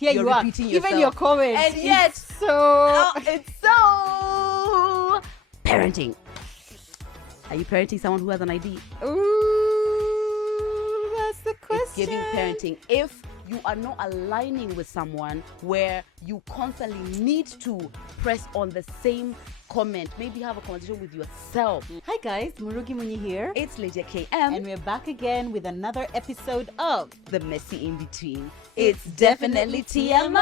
here you're you are. repeating yourself. Even your comments. And yet, it's so parenting. Are you parenting someone who has an ID? Ooh, that's the question. It's giving parenting. If you are not aligning with someone where you constantly need to press on the same comment, maybe have a conversation with yourself. Hi guys, Murugi Munyi here. It's Lydia KM. And we're back again with another episode of The Messy In Between. It's definitely TMI.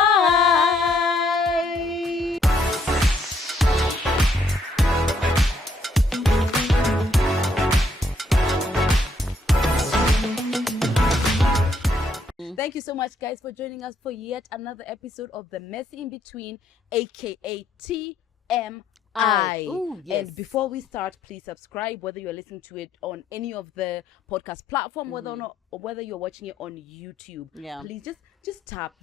Thank you so much, guys, for joining us for yet another episode of The Messy In Between, aka TMI. Ooh, yes. And before we start, please subscribe, whether you're listening to it on any of the podcast platform, whether or not, or whether you're watching it on YouTube. Yeah. Please just tap,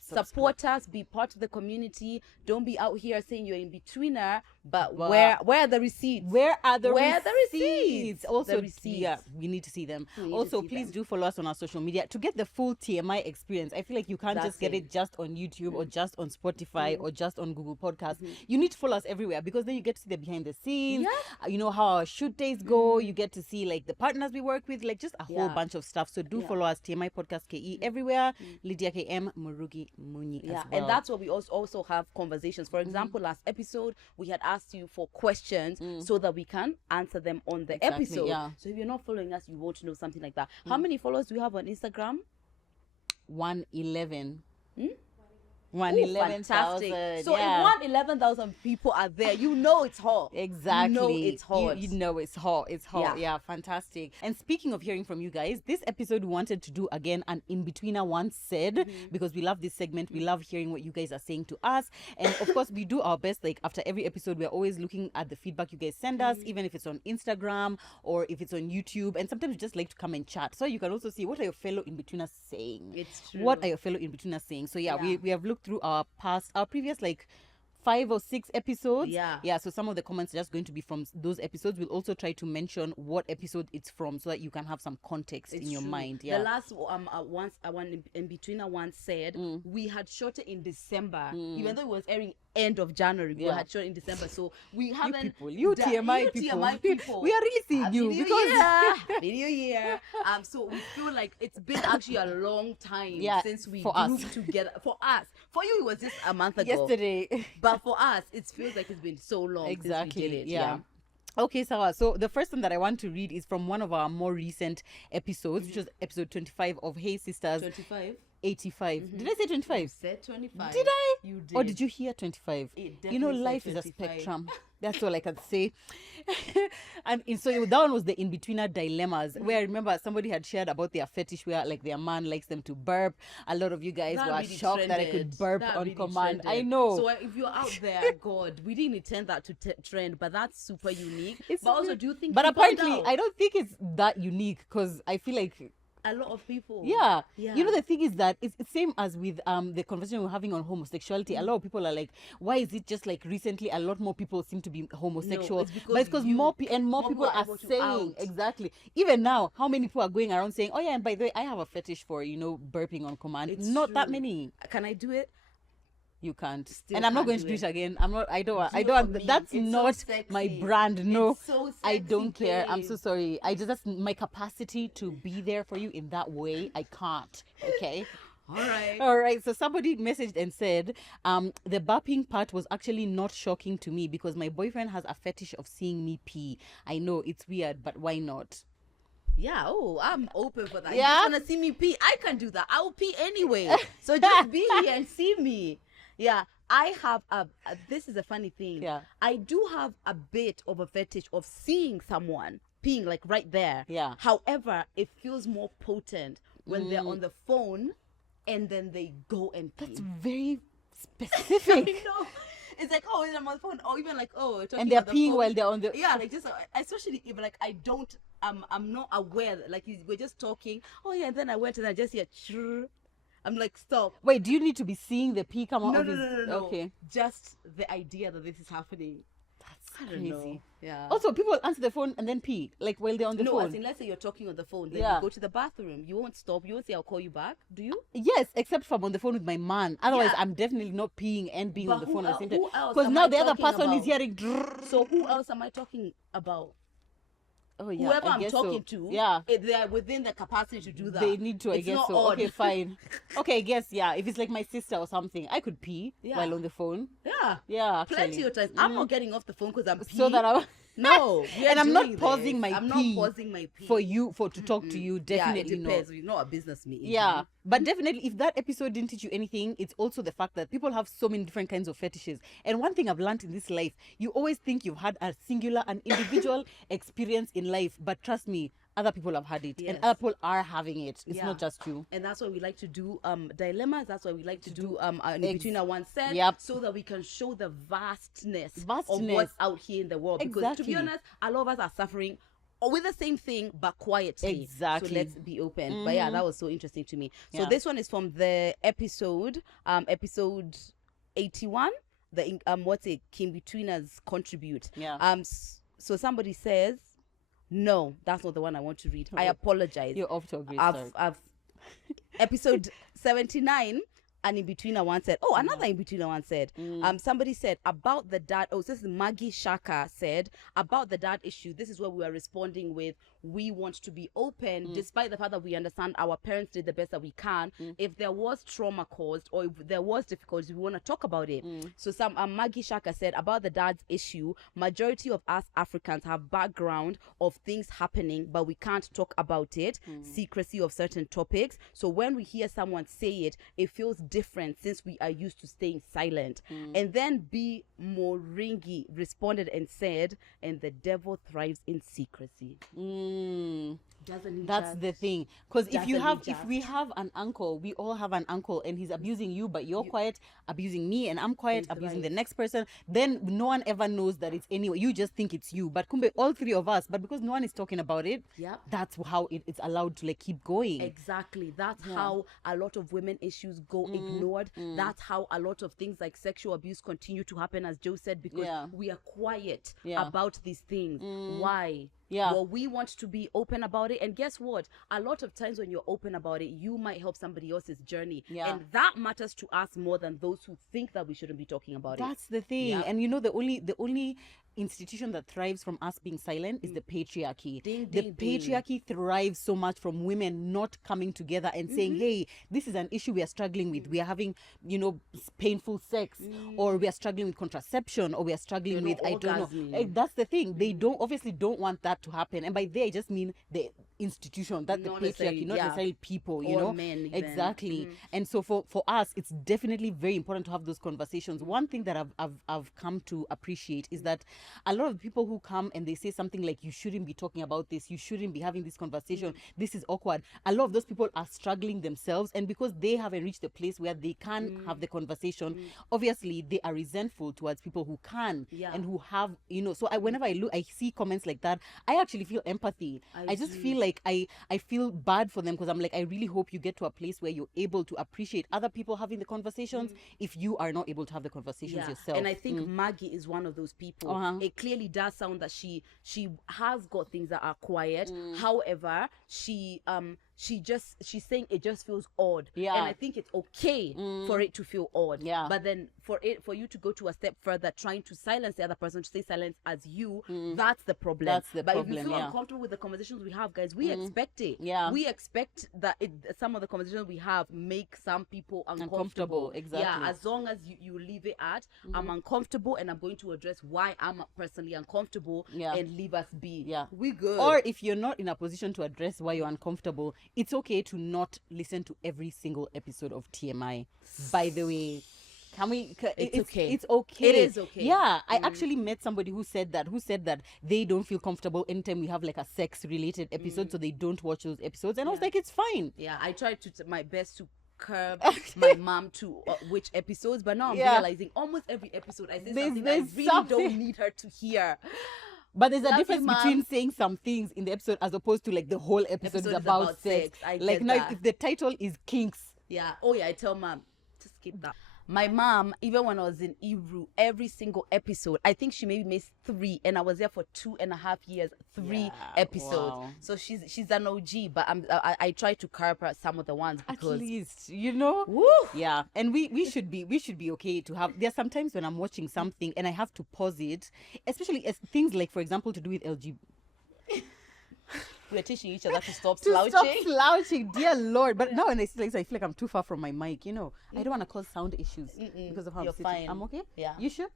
support subscribe. us, be part of the community. Don't be out here saying you're in betweener, but where are the receipts? Where are the receipts? Also, The receipts. yeah, we need to see them. We need to Also, see please them. do follow us on our social media to get the full TMI experience. I feel like you can't That's just get it. it just on YouTube or just on Spotify or just on Google Podcasts. You need to follow us everywhere because then you get to see the behind the scenes. Yeah. You know how our shoot days go. You get to see like the partners we work with, like just a whole Yeah. bunch of stuff. So do follow us, TMI Podcast KE everywhere. Lydia KM, Murugi Munyi as well. And that's where we also have conversations. For example, last episode we had asked you for questions so that we can answer them on the Exactly, episode. yeah. So if you're not following us, you won't know something like that. How many followers do you have on Instagram? 111. Ooh, 111,000. fantastic. So yeah. if 111,000 people are there, you know it's hot. Exactly. You know it's hot. You know it's hot. It's hot. Yeah. Yeah, fantastic. And speaking of hearing from you guys, this episode we wanted to do again an in-betweener once said because we love this segment. We love hearing what you guys are saying to us. And of course, we do our best. Like after every episode, we're always looking at the feedback you guys send us, even if it's on Instagram or if it's on YouTube. And sometimes we just like to come and chat. So you can also see what are your fellow in-betweeners saying. It's true. What are your fellow in-betweeners saying? So yeah, we have looked through our previous like 5 or 6 episodes. Yeah. So some of the comments are just going to be from those episodes. We'll also try to mention what episode it's from so that you can have some context in your true. mind. Yeah. The last one in betweener once said we had shot it in December, even though it was airing end of January. We had shot in December, so we haven't. You TMI people. We are really seeing you because video year. So we feel like it's been actually a long time since we for us. grouped together. For us, for you, it was just a month ago. yesterday. But for us, it feels like it's been so long Exactly. since we did it. Yeah. Okay, Sawa. So the first one that I want to read is from one of our more recent episodes, which was episode 25 of Hey Sisters. 25. 85. Did I say 25? Said 25. Did I? You did. Or did you hear 25? It You definitely know, said life is a 25. spectrum. That's all I can say. And so that one was the in-betweener dilemmas, where I remember somebody had shared about their fetish where like their man likes them to burp. A lot of you guys That were really shocked that I could trended. burp That on really command. trended. I know. So if you're out there, God, we didn't intend that to trend, but that's super unique. It's but also, weird. do you think? But people apparently, doubt? I don't think it's that unique because I feel like a lot of people. yeah. Yeah. You know, the thing is that it's the same as with the conversation we're having on homosexuality. A lot of people are like, why is it just like recently a lot more people seem to be homosexual? it's because but it's because more people are able to saying out. exactly. Even now, how many people are going around saying, oh yeah, and by the way, I have a fetish for, burping on command. It's Not that true. many. Can I do it? You can't. Still And I'm not can't going do to do it. it again. I Do don't it for me. that's It's so not sexy. my brand. No. It's so I sexy, don't care. I'm babe. so sorry. That's my capacity to be there for you in that way. I can't. Okay. All right. All right. So somebody messaged and said, the burping part was actually not shocking to me because my boyfriend has a fetish of seeing me pee. I know it's weird, but why not? Yeah, I'm open for that. Yeah? You just want to see me pee? I can do that. I'll pee anyway. So just be here and see me. Yeah, I have this is a funny thing. Yeah. I do have a bit of a fetish of seeing someone peeing like right there. Yeah. However, it feels more potent when they're on the phone and then they go and pee. That's very I specific. know. It's like, oh, I'm on the phone, or even like, oh, talking And they're on the peeing phone. while they're on the... Yeah, like just especially if like I don't, I'm not aware that, like we're just talking. Oh yeah, and then I went and I just hear. Churr. I'm like, stop. Wait, do you need to be seeing the pee come out No, of no, his... no, no, no. Okay. Just the idea that this is happening. I don't crazy. know. Yeah. Also, people answer the phone and then pee, like while they're on the No, phone. as in, let's say you're talking on the phone, then Yeah. you go to the bathroom. You won't stop. You won't say, I'll call you back. Do you? Yes, except if I'm on the phone with my man. Otherwise, Yeah. I'm definitely not peeing and being But on the who phone at the same time. who else Because am now I the other talking person is about? hearing. So who else am I talking about? Oh yeah, Whoever I I'm guess talking so. to, Yeah, they are within the capacity to do that. they need to. I It's guess not so. odd. Okay, fine. Okay, I guess yeah. If it's like my sister or something, I could pee Yeah. while on the phone. Yeah. Yeah, actually. Plenty of times. I'm not getting off the phone because I'm peeing. So that I. No, we are And I'm not doing pausing this. my I'm pee not pausing my pee for you to talk to you. Definitely yeah, it not. depends. We're not a business meeting. Yeah, but definitely, if that episode didn't teach you anything, it's also the fact that people have so many different kinds of fetishes. And one thing I've learned in this life, you always think you've had a singular, an individual experience in life, but trust me, other people have had it, and Yes. other people are having it. It's Yeah. not just you. And that's why we like to do dilemmas. That's why we like to do in between our one set, Yep. so that we can show the vastness of Vastness. what's out here in the world. Because to Exactly. be honest, a lot of us are suffering with the same thing but quietly. Exactly. So let's be open. But yeah, that was so interesting to me. So Yeah. this one is from the episode 81. The what's it? Inbetweeners contribute. Yeah. So somebody says, no, that's not the one I want to read. I Oh, apologize. You're off to a great start. I've episode 79, and Inbetweener one said, oh, another Inbetweener one said, somebody said about the dad. Oh, this is Maggie Shaka said about the dad issue. This is where we are responding with, we want to be open, despite the fact that we understand our parents did the best that we can. If there was trauma caused or if there was difficulties, we want to talk about it. So some Maggie Shaka said about the dad's issue, majority of us Africans have background of things happening, but we can't talk about it. Secrecy of certain topics. So when we hear someone say it, it feels different since we are used to staying silent. And then B. Moringi responded and said, and the devil thrives in secrecy. Doesn't he That's just? the thing, because if Doesn't he we have an uncle, we all have an uncle, and he's abusing you, but you're quiet, abusing me, and I'm quiet, That's abusing right. the next person, then no one ever knows that it's anyone. You just think it's you, but kumbe all three of us. But because no one is talking about it, Yep. that's how it's allowed to like keep going. Exactly. That's how a lot of women issues go ignored. That's how a lot of things like sexual abuse continue to happen, as Joe said, because Yeah. we are quiet Yeah. about these things. Why? Yeah. Well, we want to be open about it. And guess what? A lot of times when you're open about it, you might help somebody else's journey. Yeah. And that matters to us more than those who think that we shouldn't be talking about That's the thing. Yeah. And you know, the only institution that thrives from us being silent is the patriarchy. Ding, The ding, ding. patriarchy thrives so much from women not coming together and saying, hey, this is an issue we are struggling with. We are having, painful sex, or we are struggling with contraception, or we are struggling You're with, not I don't know. orgasming. That's the thing. They obviously don't want that to happen. And by they, I just mean the institution, that the Not necessarily, patriarchy, not yeah. necessarily people, Or men even. Exactly. And so for us, it's definitely very important to have those conversations. One thing that I've come to appreciate is that a lot of people who come and they say something like, you shouldn't be talking about this, you shouldn't be having this conversation, this is awkward. A lot of those people are struggling themselves, and because they haven't reached a place where they can have the conversation, obviously they are resentful towards people who can Yeah. and who have, so whenever I see comments like that, I actually feel empathy. I just do. feel like I feel bad for them, because I'm like, I really hope you get to a place where you're able to appreciate other people having the conversations if you are not able to have the conversations yourself. And I think Maggie is one of those people. Uh-huh. It clearly does sound that she has got things that are quiet. However, she's saying it just feels odd. Yeah. And I think it's okay for it to feel odd. Yeah. But then for you to go to a step further, trying to silence the other person, to stay silent as you, that's the problem. That's the but if problem, you feel yeah. uncomfortable with the conversations we have, guys, we expect it. Yeah. We expect that some of the conversations we have make some people uncomfortable. Exactly. Yeah, as long as you leave it at, I'm uncomfortable and I'm going to address why I'm personally uncomfortable, Yeah. and leave us be. Yeah. We good. Or if you're not in a position to address why you're uncomfortable, it's okay to not listen to every single episode of TMI. By the way, can we? It's okay. It's okay. It is okay. Yeah, I actually met somebody who said that they don't feel comfortable anytime we have like a sex-related episode, so they don't watch those episodes. And I was like, it's fine. Yeah, I tried to my best to curb my mom to which episodes, but now I'm Yeah. realizing almost every episode I say something I there's really something. don't need her to hear. But there's a Love you, difference Mom. between saying some things in the episode as opposed to like the whole episode is about sex. I Like get now, that. if the title is kinks, Yeah. Oh yeah, I tell mom to skip that. My mom, even when I was in Ibru, every single episode, I think she maybe missed 3, and I was there for 2.5 years, 3 episodes. Wow. So she's an OG, but I try to carp her some of the ones because At least, you know. Woo! Yeah, and we should be okay to have. There are sometimes when I'm watching something and I have to pause it, especially as things like, for example, to do with LGBT. we're teaching each other to stop To slouching. stop slouching, dear Lord. But now when I see like, I feel like I'm too far from my mic, you know. I don't want to cause sound issues because of how You're I'm sitting. fine. I'm okay? Yeah. You sure?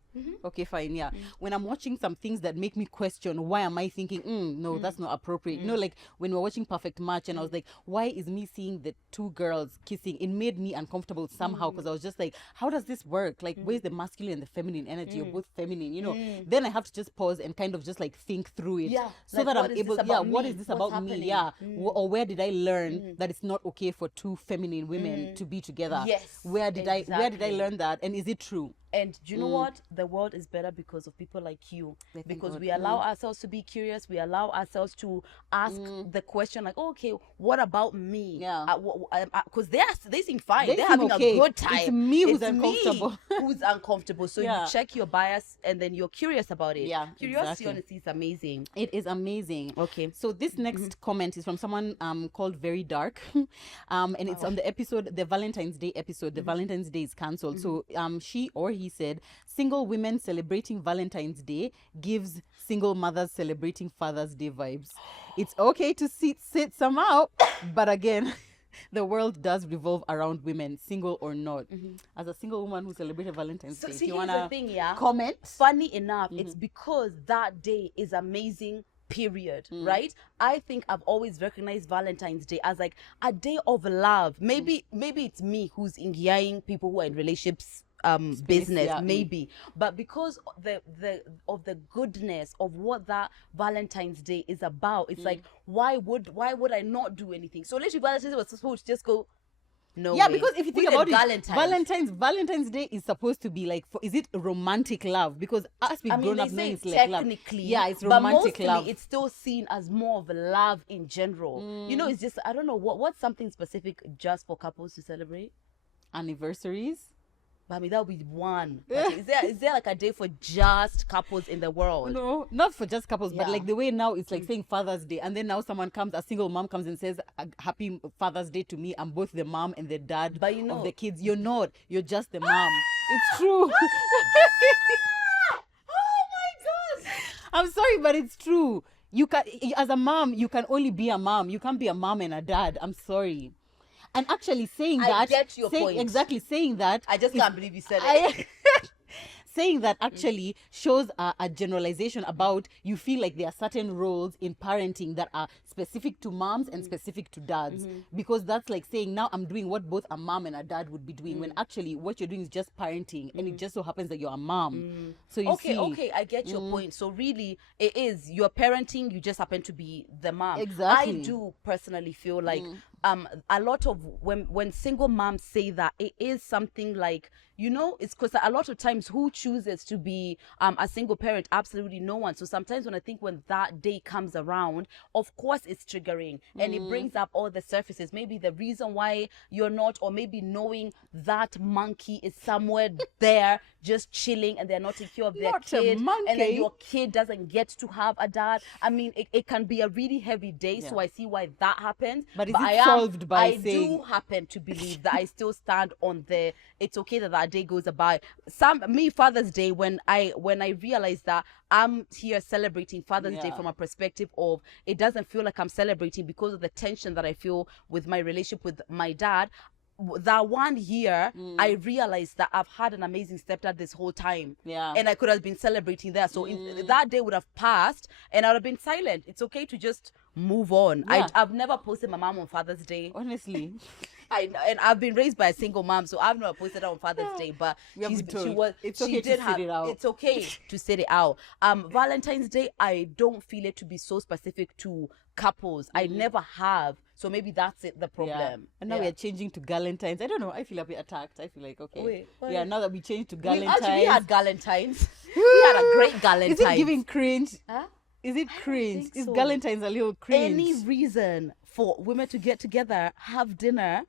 Okay, fine, yeah. When I'm watching some things that make me question, why am I thinking, no, that's not appropriate. You know, like when we were watching Perfect Match and I was like, why is me seeing the 2 girls kissing? It made me uncomfortable somehow because I was just like, how does this work? Like, where's the masculine and the feminine energy? You're both feminine, you know. Then I have to just pause and kind of just like think through it. Yeah, So like, that what I'm is able, this about what me? is this What's about happening? me? Yeah. Or where did I learn that it's not okay for 2 feminine women to be together? Yes, Where did I exactly. learn that? And is it true? And do you know what? The world is better because of people like you. Thank Because God. we allow ourselves to be curious. We allow ourselves to ask the question like, okay, what about me? Yeah. Because they seem fine. They They're seem having okay. a good time. It's me who's It's uncomfortable. me who's uncomfortable. So Yeah. you check your bias and then you're curious about it. Yeah, Curiosity, exactly. honestly, is amazing. It is amazing. Okay. So this next comment is from someone called Very Dark, and it's on the episode, the Valentine's Day episode. The Valentine's Day is cancelled. So she or he said, single women celebrating Valentine's Day gives single mothers celebrating Father's Day vibes. It's okay to sit some out, but again, the world does revolve around women, single or not. As a single woman who celebrated Valentine's So Day, see, do you here's wanna the thing, yeah. comment? Funny enough, it's because that day is amazing. Period. Right? I think I've always recognized Valentine's Day as like a day of love. Maybe it's me who's ingiaing people who are in relationships business, yeah. maybe, but because of the goodness of what that Valentine's Day is about, it's like why would I not do anything? So literally Valentine's Day was supposed to just go. No Yeah, way. because if you think We about did it, Valentine's Day is supposed to be like, is it romantic love? Because us we've grown they up say knowing it's like love. technically, Yeah, it's but romantic mostly love. it's still seen as more of love in general. You know, it's just, I don't know, what's something specific just for couples to celebrate? Anniversaries. But I mean, that would be one. But is there like a day for just couples in the world? No, not for just couples, but Yeah. like the way now it's like saying Father's Day, and then now someone comes, a single mom comes and says, "Happy Father's Day to me." I'm both the mom and the dad But you know- of the kids. You're not. You're just the mom. It's true. Oh my gosh! I'm sorry, but it's true. You can, as a mom, you can only be a mom. You can't be a mom and a dad. I'm sorry. And actually saying I that, get your point. Exactly, saying that. I just can't believe you said it. Saying that actually shows a generalization about, you feel like there are certain roles in parenting that are specific to moms and specific to dads, because that's like saying now I'm doing what both a mom and a dad would be doing, when actually what you're doing is just parenting, and it just so happens that you're a mom. So you see, Okay, I get your point. So really, it is you're parenting. You just happen to be the mom. Exactly. I do personally feel like a lot of when single moms say that, it is something like, you know, it's because a lot of times who chooses to be a single parent? Absolutely no one. So sometimes when that day comes around, of course it's triggering, and it brings up all the surfaces. Maybe the reason why you're not, or maybe knowing that monkey is somewhere there just chilling and they're not taking care of their Not a kid, and then monkey. your kid doesn't get to have a dad. I mean, it can be a really heavy day. So I see why that happens. But is it solved by I saying- do happen to believe that I still stand on the, it's okay that day goes by. Father's Day, when I realized that I'm here celebrating Father's Day Yeah. from a perspective of, it doesn't feel like I'm celebrating because of the tension that I feel with my relationship with my dad. That 1 year, I realized that I've had an amazing stepdad this whole time. Yeah. And I could have been celebrating there. So that day would have passed and I would have been silent. It's okay to just move on. Yeah. I've never posted my mom on Father's Day. honestly, And I've been raised by a single mom, so I've never posted her on Father's Day. But We have she been told was. it's she okay to did sit have, it out. It's okay to sit it out. Valentine's Day, I don't feel it to be so specific to couples. I never have. So maybe that's it. The problem. yeah. And now Yeah. we're changing to Galentine's. I don't know. I feel a bit attacked. I feel like, okay. Wait, what? Yeah, now that we changed to We Galentine's. had Galentine's. We had a great Galentine's. Is it giving cringe? Huh? Is it cringe? think Is so. Galentine's a little cringe? Any reason for women to get together, have dinner,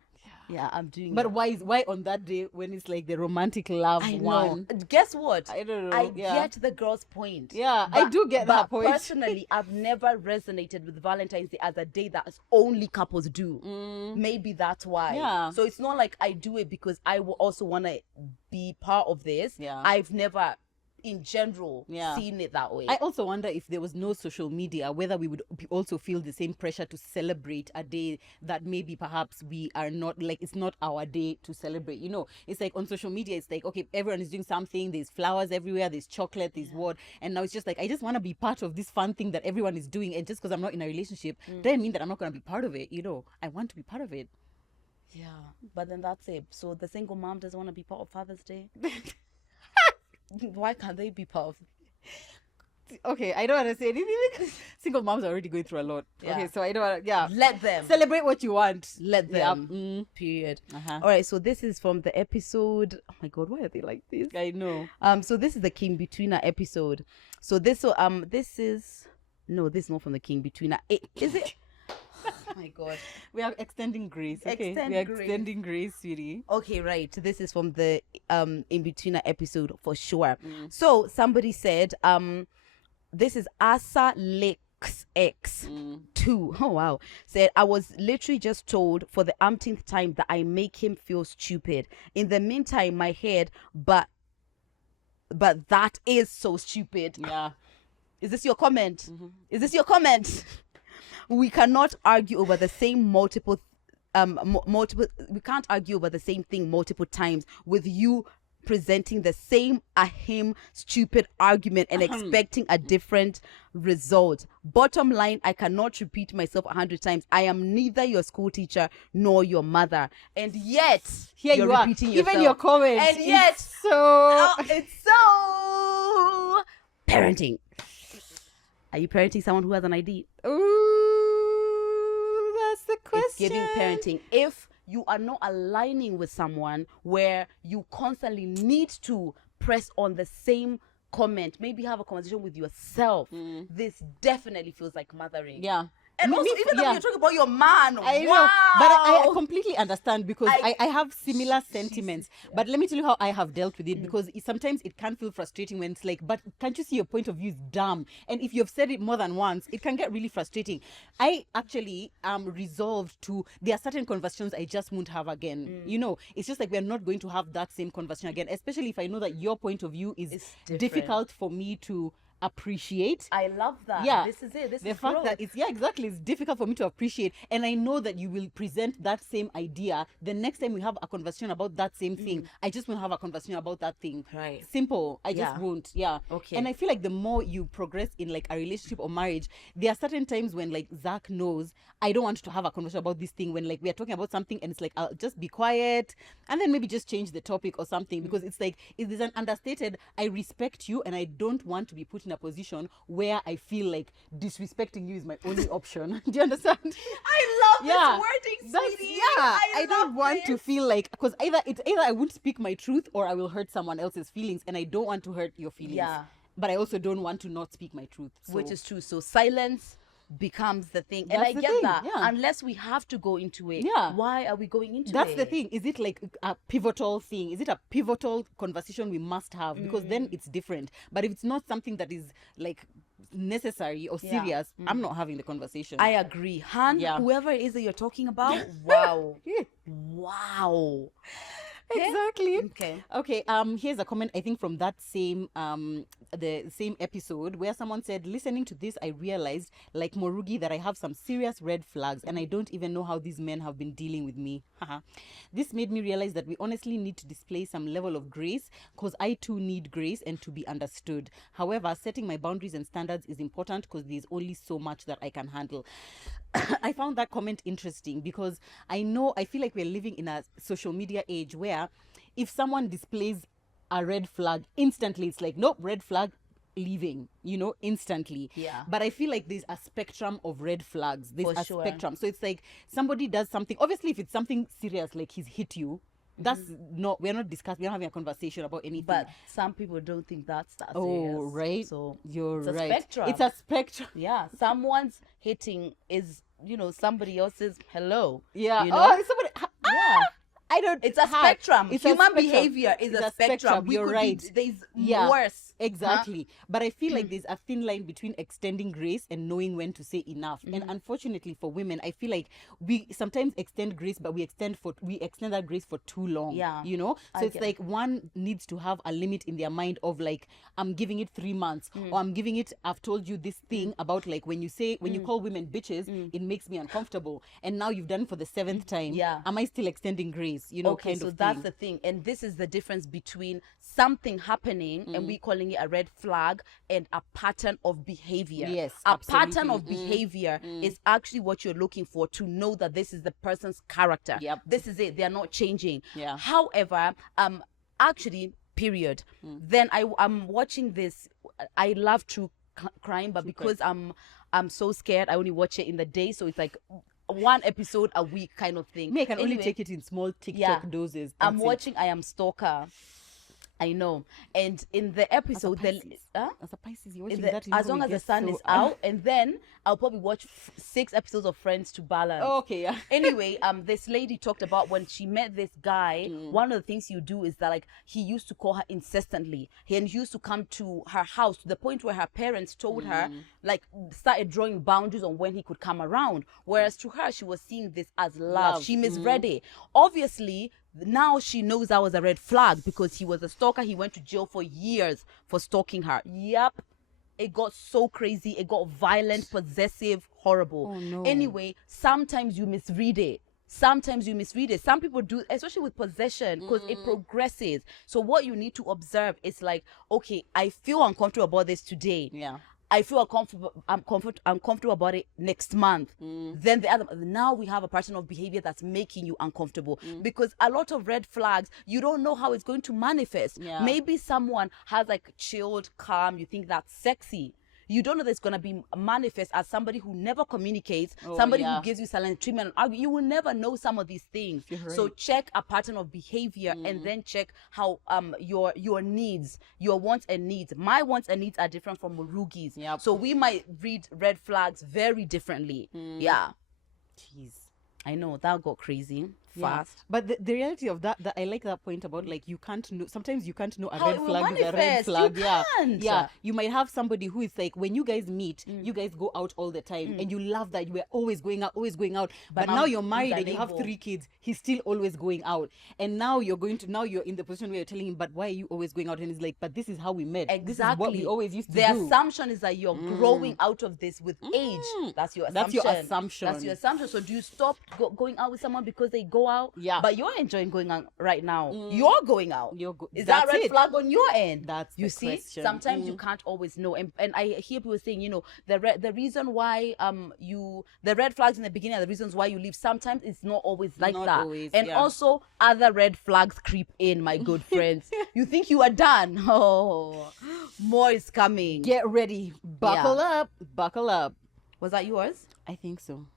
Yeah, I'm doing But it. why on that day when it's like the romantic love I know. one? Guess what? I don't know. I Yeah. get the girl's point. Yeah, I do get that point. Personally, I've never resonated with Valentine's Day as a day that only couples do. Maybe that's why. Yeah. So it's not like I do it because I will also want to be part of this. Yeah. I've never, in general, Yeah. seen it that way. I also wonder if there was no social media, whether we would also feel the same pressure to celebrate a day that maybe perhaps we are not, like, it's not our day to celebrate. You know, it's like on social media, it's like, okay, everyone is doing something. There's flowers everywhere. There's chocolate. There's what. And now it's just like, I just want to be part of this fun thing that everyone is doing. And just because I'm not in a relationship, doesn't mean that I'm not going to be part of it. You know, I want to be part of it. Yeah. But then that's it. So the single mom doesn't want to be part of Father's Day. Why can't they be part of? Okay, I don't want to say anything because single moms are already going through a lot. Yeah. Okay, so I don't want to, yeah. Let them. Celebrate what you want. Let them. Yeah. Period. Uh-huh. All right, so this is from the episode. Oh my God, why are they like this? I know. So this is the King Betweener episode. So this is no, this is not from the King Betweener. Is it? Oh my God. We are extending grace. Okay, Extend we are grace. extending grace, sweetie. Okay, right. This is from the In-Betweener episode for sure. So somebody said, this is Asa Lakes X 2. Oh wow. Said, I was literally just told for the umpteenth time that I make him feel stupid. In the meantime, my head, but that is so stupid. Yeah. Is this your comment? Is this your comment? We cannot argue over the same multiple. We can't argue over the same thing multiple times with you presenting the same him stupid argument and expecting a different result. Bottom line, I cannot repeat myself 100 times. I am neither your school teacher nor your mother, and yet Here you're you are. repeating yourself. Even your comments. And yet, it's so parenting. Are you parenting someone who has an ID? Ooh, that's the question. It's giving parenting. If you are not aligning with someone where you constantly need to press on the same comment, maybe have a conversation with yourself. This definitely feels like mothering. Yeah. And also, even though you're talking about your man, I know, but I completely understand because I have similar sentiments. But let me tell you how I have dealt with it, because sometimes it can feel frustrating when it's like, but can't you see your point of view is dumb? And if you've said it more than once, it can get really frustrating. I actually am resolved to, there are certain conversations I just won't have again. You know, it's just like we're not going to have that same conversation again, especially if I know that your point of view is difficult for me to appreciate. I love that. Yeah, this is it. This the is fact growth. that it's exactly, it's difficult for me to appreciate, and I know that you will present that same idea the next time we have a conversation about that same thing. I just won't have a conversation about that thing. Right. Simple. I just won't. Yeah. Okay. And I feel like the more you progress in like a relationship or marriage, there are certain times when like Zach knows I don't want to have a conversation about this thing, when like we are talking about something and it's like I'll just be quiet and then maybe just change the topic or something, because it's like it is an understated I respect you and I don't want to be put in a position where I feel like disrespecting you is my only option. Do you understand? I love this wording, sweetie. I don't want to feel like, because either I won't speak my truth or I will hurt someone else's feelings, and I don't want to hurt your feelings. Yeah. But I also don't want to not speak my truth. So. Which is true. So silence becomes the thing. And I get that. Yeah. Unless we have to go into it. Yeah. Why are we going into it? That's the thing. Is it like a pivotal thing? Is it a pivotal conversation we must have? Because then it's different. But if it's not something that is like necessary or serious, I'm not having the conversation. I agree. Han, whoever it is that you're talking about, wow. Wow. Exactly. Okay. Here's a comment, I think, from that same the same episode, where someone said, listening to this, I realized, like Morugi, that I have some serious red flags and I don't even know how these men have been dealing with me. This made me realize that we honestly need to display some level of grace, because I too need grace and to be understood. However, setting my boundaries and standards is important, because there's only so much that I can handle. I found that comment interesting because I feel like we're living in a social media age where if someone displays a red flag, instantly it's like, nope, red flag, leaving, instantly. Yeah. But I feel like there's a spectrum of red flags. There's a spectrum. So it's like somebody does something, obviously if it's something serious, like he's hit you, that's not, we're not having a conversation about anything. But some people don't think that's that serious. Oh, right. So you're it's a right. spectrum. It's a spectrum. Yeah. Someone's hitting is, somebody else's hello. Yeah. Somebody. Yeah. I don't. It's a spectrum. It's a Human spectrum. behavior is It's a spectrum. You're right. There's Yeah, worse. exactly. But I feel like there's a thin line between extending grace and knowing when to say enough. And unfortunately for women, I feel like we sometimes extend grace, but we extend that grace for too long. Yeah, you know. So I it's get like one needs to have a limit in their mind of like, I'm giving it 3 months, or I'm giving it. I've told you this thing about like when you call women bitches, it makes me uncomfortable. And now you've done it for the 7th time. Yeah. Am I still extending grace? You know, Okay, kind so of that's thing. the thing. And this is the difference between something happening and we calling it a red flag and a pattern of behavior. Yes, a absolutely. pattern of behavior is actually what you're looking for to know that this is the person's character. Yep. This is it. They are not changing. Yeah. However, actually, period. Then I'm watching this. I love true crime, but because I'm so scared, I only watch it in the day. So it's like one episode a week kind of thing. Me, I can only Anyway, take it in small TikTok yeah, doses. I'm That's it. watching I Am Stalker. I know. And in the episode, As a Pisces, you're watching that. as long as the sun is out, and then I'll probably watch 6 episodes of Friends to balance. Oh, okay, yeah. Anyway, this lady talked about when she met this guy, one of the things you do is that like he used to call her incessantly. He used to come to her house to the point where her parents told her, like, started drawing boundaries on when he could come around. Whereas to her, she was seeing this as love. She misread it. Obviously, now she knows that was a red flag because he was a stalker. He went to jail for years for stalking her. Yep. It got so crazy. It got violent, possessive, horrible. Oh, no. Anyway, sometimes you misread it. Some people do, especially with possession, because it progresses. So what you need to observe is like, okay, I feel uncomfortable about this today. Yeah. I feel uncomfortable about it next month. Then now we have a pattern of behavior that's making you uncomfortable because a lot of red flags, you don't know how it's going to manifest. Yeah. Maybe someone has like chilled, calm, you think that's sexy. You don't know that it's going to be manifest as somebody who never communicates, somebody who gives you silent treatment and argue. You will never know some of these things. Right. So check a pattern of behavior and then check how your needs, your wants and needs. My wants and needs are different from Murugi's. Yep. So we might read red flags very differently. Yeah. Jeez. I know that got crazy fast. But the reality of that I like that point about like you can't know, sometimes you can't know a How red it will flag is a red manifest. flag. You Yeah. can't. Yeah. You might have somebody who is like when you guys meet, you guys go out all the time and you love that you were always going out. But now you're married and you have 3 kids, he's still always going out. And now you're in the position where you're telling him, but why are you always going out? And he's like, but this is how we met. Exactly. This is what we always used to the do. assumption is that you're growing out of this with age. That's your assumption. That's your assumption. So do you stop going out with someone because they go out? Yeah. But you're enjoying going out right now. You're going out. That's Is that red it. flag on your end? That's you the see. question. Sometimes you can't always know. And I hear people saying, you know, the reason why the red flags in the beginning are the reasons why you leave. Sometimes it's not always like Not that. always, and yeah. also other red flags creep in, my good friends. You think you are done. Oh, more is coming. Get ready. Buckle up. Was that yours? I think so.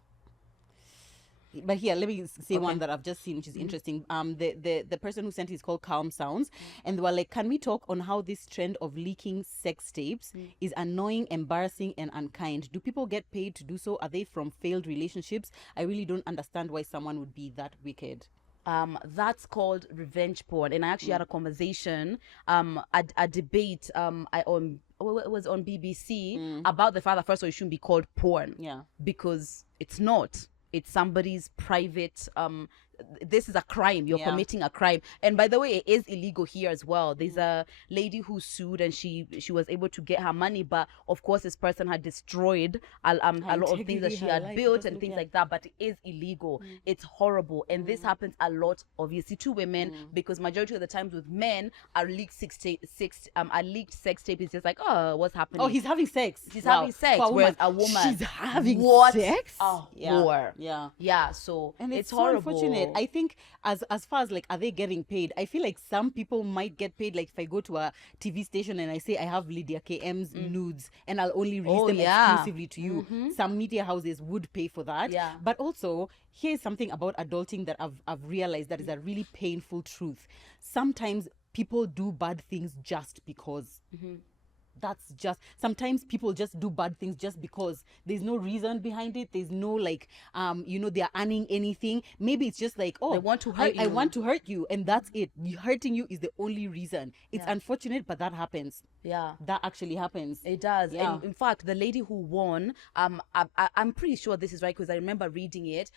But here, let me say Okay. one that I've just seen, which is interesting. The person who sent it is called Calm Sounds, and they were like, "Can we talk on how this trend of leaking sex tapes is annoying, embarrassing, and unkind? Do people get paid to do so? Are they from failed relationships? I really don't understand why someone would be that wicked." That's called revenge porn, and I actually had a conversation, a debate, it was on BBC about the fact that first of all it shouldn't be called porn, Yeah. because it's not. It's somebody's private. This is a crime. You're Yeah. committing a crime. And by the way, it is illegal here as well. There's a lady who sued and she was able to get her money, but of course this person had destroyed a lot of things that integrity, she her had life, built doesn't and things yeah. like that. But it is illegal. It's horrible, and this happens a lot, obviously, to women because majority of the times with men, a leaked sex tape is just like, oh, what's happening? Oh, he's having sex. She's Wow. having sex, For whereas a woman, she's having what sex. a Yeah. whore. Yeah. So And it's so horrible. unfortunate. I think as far as like, are they getting paid? I feel like some people might get paid. Like if I go to a TV station and I say I have Lydia KM's nudes and I'll only release Oh, them yeah. exclusively to you. Some media houses would pay for that. Yeah. But also, here's something about adulting that I've realized that is a really painful truth. Sometimes people do bad things just because. that's just, sometimes people just do bad things just because there's no reason behind it. There's no like they're earning anything. Maybe it's just like, oh, They want to hurt I you. want to hurt you, and that's it. Hurting you is the only reason. It's unfortunate, but that happens. That actually happens. It does. And in fact, the lady who won, I'm pretty sure this is right because I remember reading it.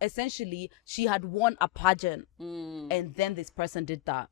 Essentially, she had won a pageant, and then this person did that,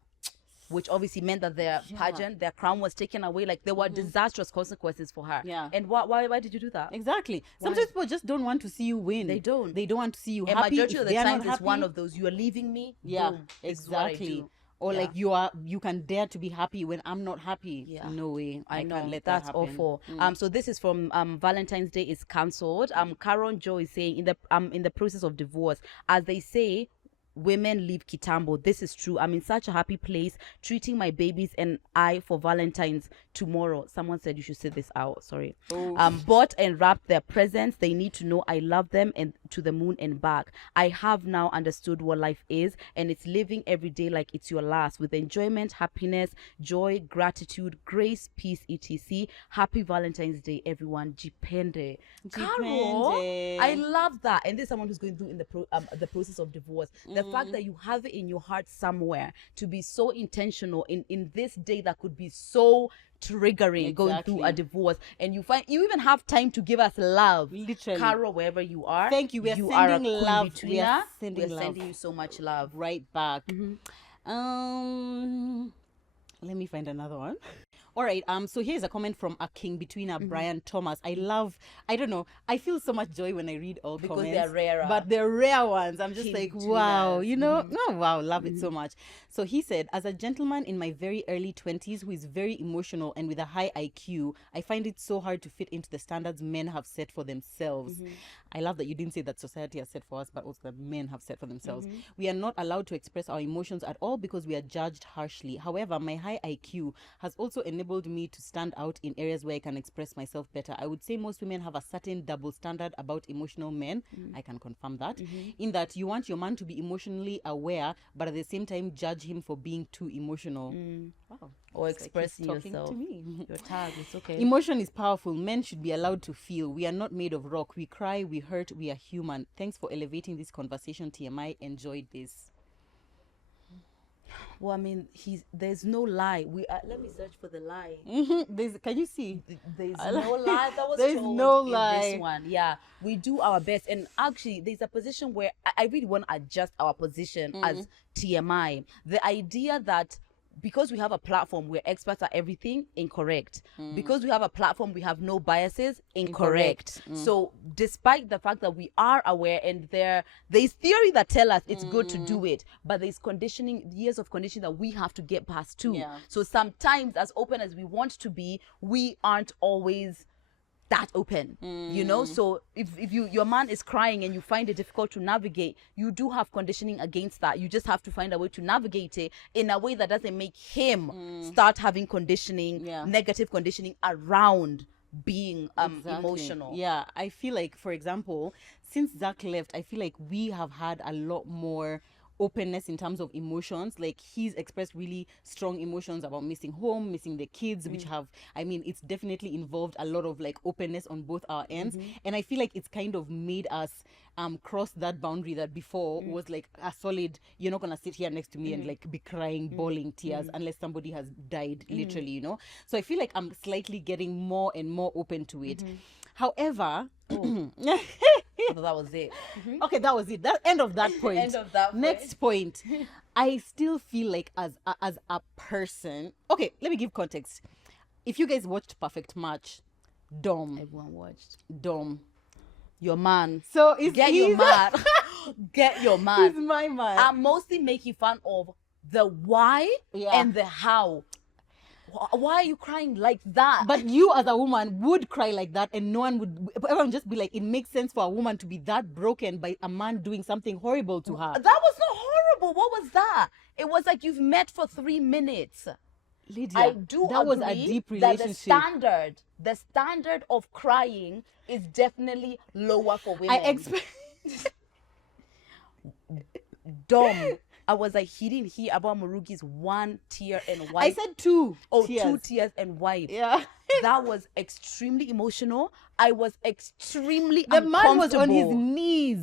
which obviously meant that their pageant, their crown was taken away. Like there were disastrous consequences for her. And why did you do that? Exactly. Sometimes people just don't want to see you win. They don't want to see you and happy. Majority of the time it's one of those, you are leaving me. Boom, exactly. Or like you can dare to be happy when I'm not happy. No way. I know. Can't let that happen. That's awful. So this is from Valentine's Day is cancelled. Karen Joe is saying in the process of divorce, as they say, women leave Kitambo. This is true. I'm in such a happy place, treating my babies and I for Valentine's tomorrow. Someone said you should say this out. Sorry. Bought and wrapped their presents. They need to know I love them and to the moon and back. I have now understood what life is, and it's living every day like it's your last, with enjoyment, happiness, joy, gratitude, grace, peace, etc. Happy Valentine's Day, everyone. Jipende. Caro, I love that. And there's someone who's going through in the process of divorce. The fact that you have it in your heart somewhere to be so intentional in this day that could be so triggering, going through a divorce, and you even have time to give us love, literally, Caro, wherever you are. Thank you. We are sending love. We are sending you so much love right back. Let me find another one. All right, so here's a comment from a king betweener, Brian Thomas. I don't know, I feel so much joy when I read all because comments. They're rarer. But they're rare ones. I'm just like, wow, wow, love it so much. So he said, as a gentleman in my very early 20s who is very emotional and with a high IQ, I find it so hard to fit into the standards men have set for themselves. I love that you didn't say that society has set for us, but also that men have set for themselves. We are not allowed to express our emotions at all because we are judged harshly. However, my high IQ has also enabled me to stand out in areas where I can express myself better. I would say most women have a certain double standard about emotional men. I can confirm that. In that you want your man to be emotionally aware, but at the same time judge him for being too emotional. Wow. Or expressing like yourself. To me. Your tag, it's okay. Emotion is powerful. Men should be allowed to feel. We are not made of rock. We cry, we hurt, we are human. Thanks for elevating this conversation, TMI. Enjoyed this. Well, I mean, there's no lie. Let me search for the lie. Can you see? There's no lie that was there's told no in lie. This one. Yeah, we do our best, and actually, there's a position where I really want to adjust our position as TMI. The idea that because we have a platform, we're experts at everything, incorrect. Because we have a platform, we have no biases, incorrect. So despite the fact that we are aware, and there's theory that tell us it's good to do it, but there's years of conditioning that we have to get past too. So sometimes, as open as we want to be, we aren't always that open, so if your man is crying and you find it difficult to navigate, you do have conditioning against that. You just have to find a way to navigate it in a way that doesn't make him start having conditioning, negative conditioning around being emotional. I feel like, for example, since Zach left, I feel like we have had a lot more openness in terms of emotions. Like, he's expressed really strong emotions about missing home, missing the kids, which it's definitely involved a lot of like openness on both our ends. And I feel like it's kind of made us cross that boundary that before was like a solid, you're not gonna sit here next to me and like be crying, bawling tears unless somebody has died, literally, So I feel like I'm slightly getting more and more open to it. However, I thought that was it. Okay, that was it. That end of that point. End of that point. Next point. I still feel like as a person. Okay, let me give context. If you guys watched Perfect Match, Dom. Everyone watched. Dom. Your man. So get your man. Get your man. He's my man. I'm mostly making fun of the why and the how. Why are you crying like that? But you as a woman would cry like that, and no one would. Everyone just be like, it makes sense for a woman to be that broken by a man doing something horrible to her. That was not horrible. What was that? It was like you've met for 3 minutes. Lydia, I do that agree was a deep relationship. That the standard of crying is definitely lower for women. I expect. Dom I was like, he didn't hear about Murugi's one tear and wipe. I said two. Oh, tears. 2 tears and wipe. Yeah. That was extremely emotional. I was extremely The man was on his uncomfortable. knees.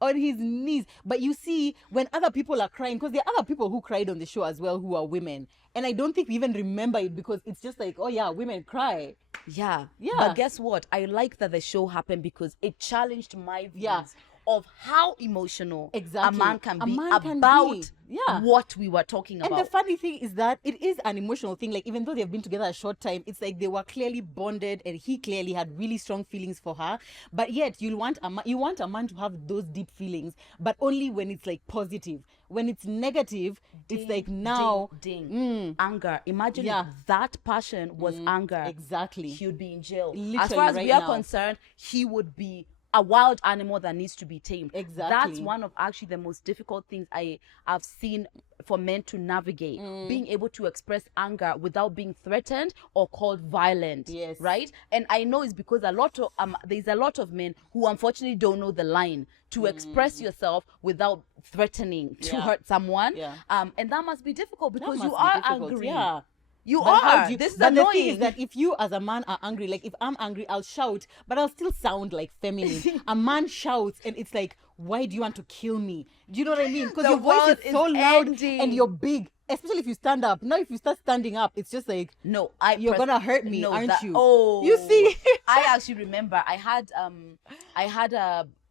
On his knees. But you see, when other people are crying, because there are other people who cried on the show as well who are women. And I don't think we even remember it because it's just like, oh yeah, women cry. Yeah. Yeah. But guess what? I like that the show happened because it challenged my views Yeah. of how emotional Exactly. a man can A be man can about be. Yeah. what we were talking And about. the funny thing is that it is an emotional thing. Like, even though they've been together a short time, it's like they were clearly bonded and he clearly had really strong feelings for her. But yet you want a man to have those deep feelings, but only when it's like positive. When it's negative, it's like now ding. Anger. Imagine if that passion was anger. Exactly. He would be in jail. Literally As far as right we are now. concerned, he would be a wild animal that needs to be tamed. Exactly. That's one of actually the most difficult things I've seen for men to navigate. Being able to express anger without being threatened or called violent. Yes. Right? And I know it's because there's a lot of men who unfortunately don't know the line to express yourself without threatening to hurt someone. Yeah. And that must be difficult That because must you be are difficult. angry. Yeah. You But how are. do you- This is but annoying. the thing is that if you as a man are angry, like if I'm angry, I'll shout, but I'll still sound like feminine. A man shouts and it's like, why do you want to kill me? Do you know what I mean? Because The your voice world is so is loud ending. and you're big. Especially if you stand up. Now if you start standing up, it's just like, No, you're gonna hurt me, aren't you? Oh, You see? I actually remember I had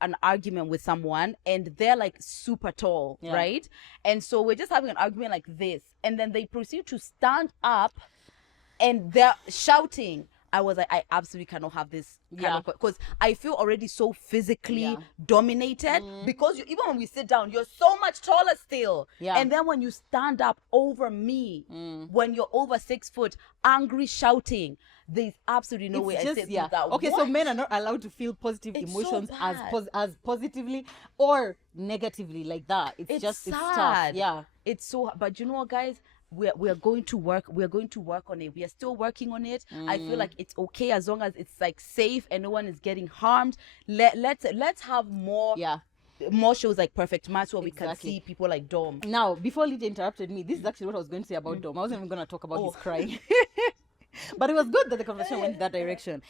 an argument with someone and they're like super tall, Yeah. right? And so we're just having an argument like this, and then they proceed to stand up and they're shouting. I was like, I absolutely cannot have this kind of, because I feel already so physically dominated because even when we sit down, you're so much taller still. Yeah. And then when you stand up over me, when you're over 6 foot, angry shouting, there's absolutely no way I sit through that. Okay, so What? men are not allowed to feel positive It's so emotions as bad. as positively or negatively like that. It's just sad. it's tough. Yeah. It's so, but you know what, guys? We're going to work. We're going to work on it. We are still working on it. I feel like it's okay as long as it's like safe and no one is getting harmed. Let's have more shows like Perfect Match where we can Exactly. see people like Dom. Now, before Lydia interrupted me, this is actually what I was going to say about Dom. I wasn't even going to talk about his crying. But it was good that the conversation went that direction.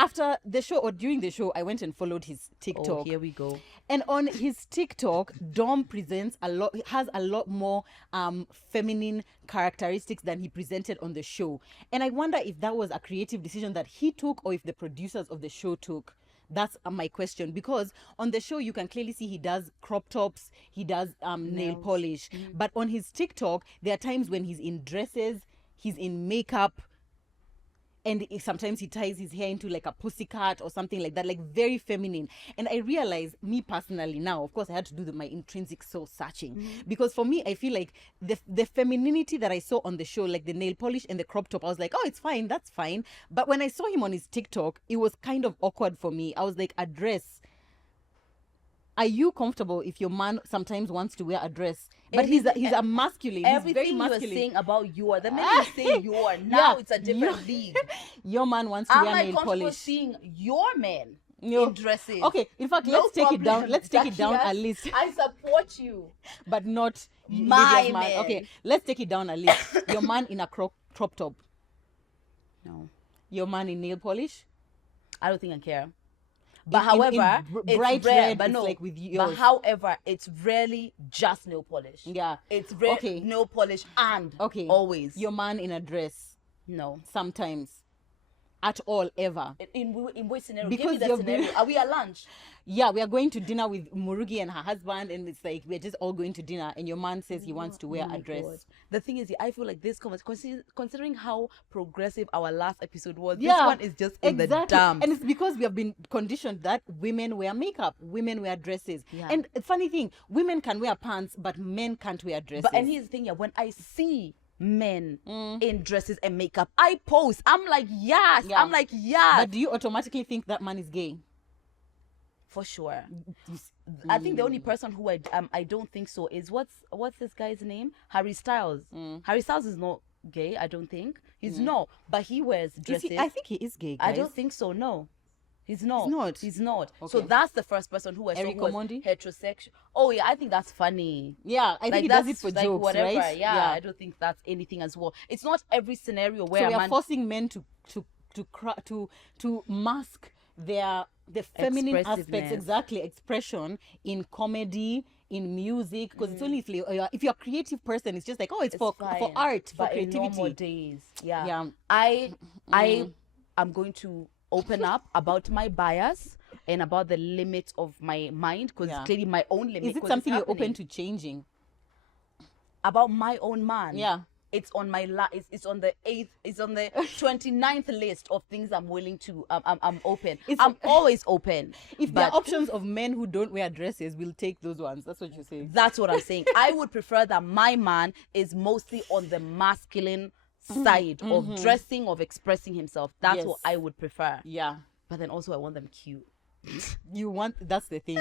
After the show or during the show, I went and followed his TikTok. Oh, here we go. And on his TikTok, Dom has a lot more feminine characteristics than he presented on the show. And I wonder if that was a creative decision that he took or if the producers of the show took. That's my question, because on the show you can clearly see he does crop tops, he does nail polish, but on his TikTok there are times when he's in dresses, he's in makeup, and sometimes he ties his hair into like a pussycat or something like that, like very feminine. And I realize, me personally now, of course I had to do my intrinsic soul searching, because for me I feel like the femininity that I saw on the show, like the nail polish and the crop top, I was like, oh, it's fine, that's fine. But when I saw him on his TikTok, it was kind of awkward for me. I was like, a dress. Are you comfortable if your man sometimes wants to wear a dress? But he's a masculine. He's very Everything you were masculine. saying about you are the minute you say you are now, it's a different league. Your man wants to Am wear I nail comfortable polish. seeing your men No. in dresses? Okay, in fact, No let's take it down. problem, Let's take it down Zakiya. a list, I support you. but not My Lydia's man. man. Okay, let's take it down a list. Your man in a crop top. No, Your man in nail polish. I don't think I care. But In however, it's bright rare, red, but it's no. like with But yours. however, it's rarely just nail polish. Yeah. It's rare Okay. nail polish and Okay. always. Your man in a dress. No. Sometimes. At all, ever. In which scenario? Because Give me the you're scenario. being- Are we at lunch? Yeah, we are going to dinner with Murugi and her husband, and it's like we're just all going to dinner, and your man says he wants to wear Oh my a dress. God. The thing is, I feel like this considering how progressive our last episode was, Yeah, this one is just in the dump. And it's because we have been conditioned that women wear makeup, women wear dresses. Yeah. And the funny thing, women can wear pants, but men can't wear dresses. But and here's the thing, yeah, when I see men in dresses and makeup, I post. I'm like, yes. Yeah. I'm like, yes. But do you automatically think that man is gay? For sure. I think the only person who I don't think so is what's this guy's name? Harry Styles. Harry Styles is not gay, I don't think. He's not, but he wears Is dresses. he, I think he is gay, guys. I don't think so, no. He's not. not? He's not. Okay. So that's the first person who I saw Eric who was Omondi? heterosexual. Oh yeah, I think that's funny. Yeah, I think Like he does it that's for like jokes, whatever. right? Yeah, I don't think that's anything as well. It's not every scenario where So a we are man forcing men to mask the feminine aspects, Expressiveness. exactly, expression in comedy, in music, because it's only if you're a creative person, it's just like, oh, it's for fine. art, for But in normal creativity. days, yeah. Yeah. I am going to open up about my bias and about the limits of my mind, because Yeah. it's clearly my own limit. Is it 'cause something it's you're open happening. to changing? About my own man? Yeah. It's on my it's on the 8th, it's on the 29th list of things I'm willing to I'm open. I'm always open. If there but are options of men who don't wear dresses, we'll take those ones. That's what you're saying. that's what I'm saying. I would prefer that my man is mostly on the masculine side of dressing, of expressing himself. That's Yes. what I would prefer. Yeah. But then also I want them cute. That's the thing.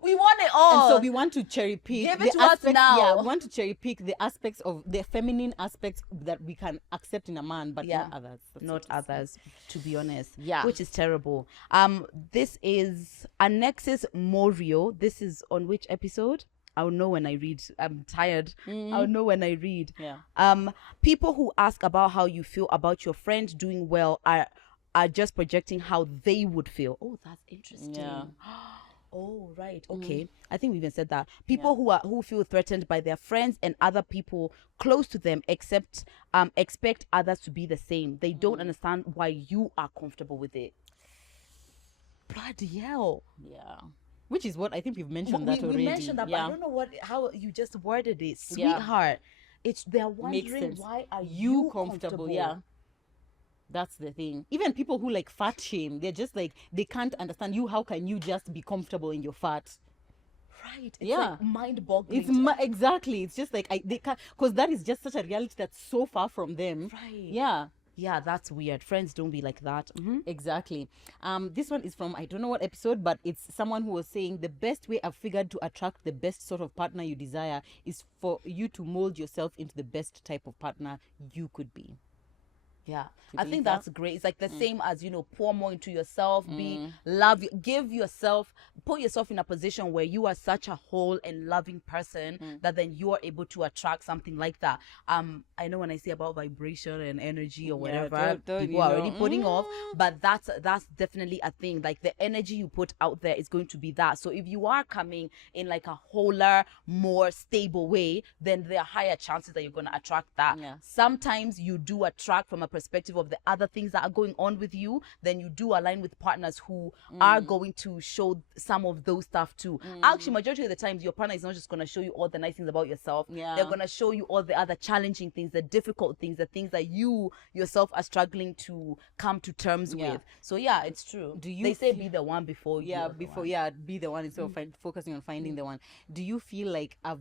We want it all. And so we want to cherry pick. Give the it to us aspects- now. Yeah, we want to cherry pick the aspects of the feminine aspects that we can accept in a man, but Yeah. not others. That's Not what it is. others, to be honest. Yeah. Which is terrible. This is Annexus Morio. This is on which episode? I'll know when I read. I'm tired. I'll know when I read. Yeah. People who ask about how you feel about your friend doing well are just projecting how they would feel. Oh, that's interesting. Yeah. Oh, right. Okay. I think we even said that. People who feel threatened by their friends and other people close to them expect others to be the same. They don't understand why you are comfortable with it. Bloody hell. Yeah. Which is what I think we've mentioned that we already. mentioned that, yeah. but I don't know how you just worded it. Yeah. Sweetheart. They're Makes wondering sense. why are you comfortable? Yeah. That's the thing. Even people who like fat shame, they're just like, they can't understand you. How can you just be comfortable in your fat? Right. It's Yeah. like mind-boggling. It's exactly. It's just like they can't, because that is just such a reality that's so far from them. Right. Yeah. Yeah, that's weird. Friends don't be like that. Exactly. This one is from, I don't know what episode, but it's someone who was saying the best way I've figured to attract the best sort of partner you desire is for you to mold yourself into the best type of partner you could be. Yeah, You I believe think that? that's great. It's like the same as, pour more into yourself, give yourself, put yourself in a position where you are such a whole and loving person that then you are able to attract something like that. I know when I say about vibration and energy or whatever, people are already putting off, but that's definitely a thing. Like the energy you put out there is going to be that. So if you are coming in like a wholer, more stable way, then there are higher chances that you're going to attract that. Yeah. Sometimes you do attract from a perspective of the other things that are going on with you, then you do align with partners who are going to show some of those stuff too. Actually, majority of the times, your partner is not just going to show you all the nice things about yourself. Yeah. They're going to show you all the other challenging things, the difficult things, the things that you yourself are struggling to come to terms Yeah. with. So yeah, it's true. They say be the one before you are the before one. be the one instead of focusing on finding the one. Do you feel like a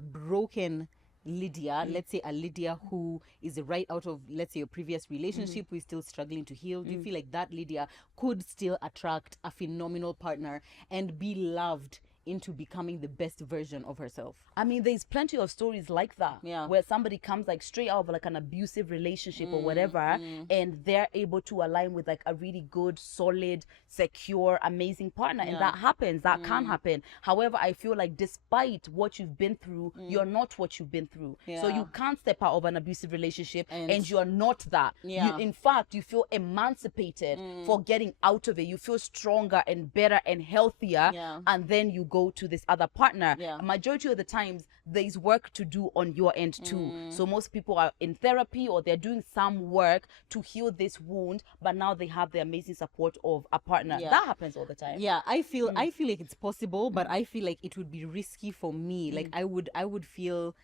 broken Lydia, let's say a Lydia who is right out of, let's say, a previous relationship who is still struggling to heal, do you feel like that Lydia could still attract a phenomenal partner and be loved into becoming the best version of herself? I mean, there's plenty of stories like that, Yeah. where somebody comes like straight out of like an abusive relationship or whatever, and they're able to align with like a really good, solid, secure, amazing partner, and that happens. That can happen. However, I feel like despite what you've been through, you're not what you've been through. So Yeah. you can't step out of an abusive relationship, And- and you're not that. Yeah. In fact, you feel emancipated for getting out of it. You feel stronger and better and healthier, Yeah. and then you go to this other partner. Yeah. A majority of the times there's work to do on your end too. So most people are in therapy or they're doing some work to heal this wound, but now they have the amazing support of a partner. Yeah. That happens all the time. Yeah, I feel like it's possible, but I feel like it would be risky for me. Like I would feel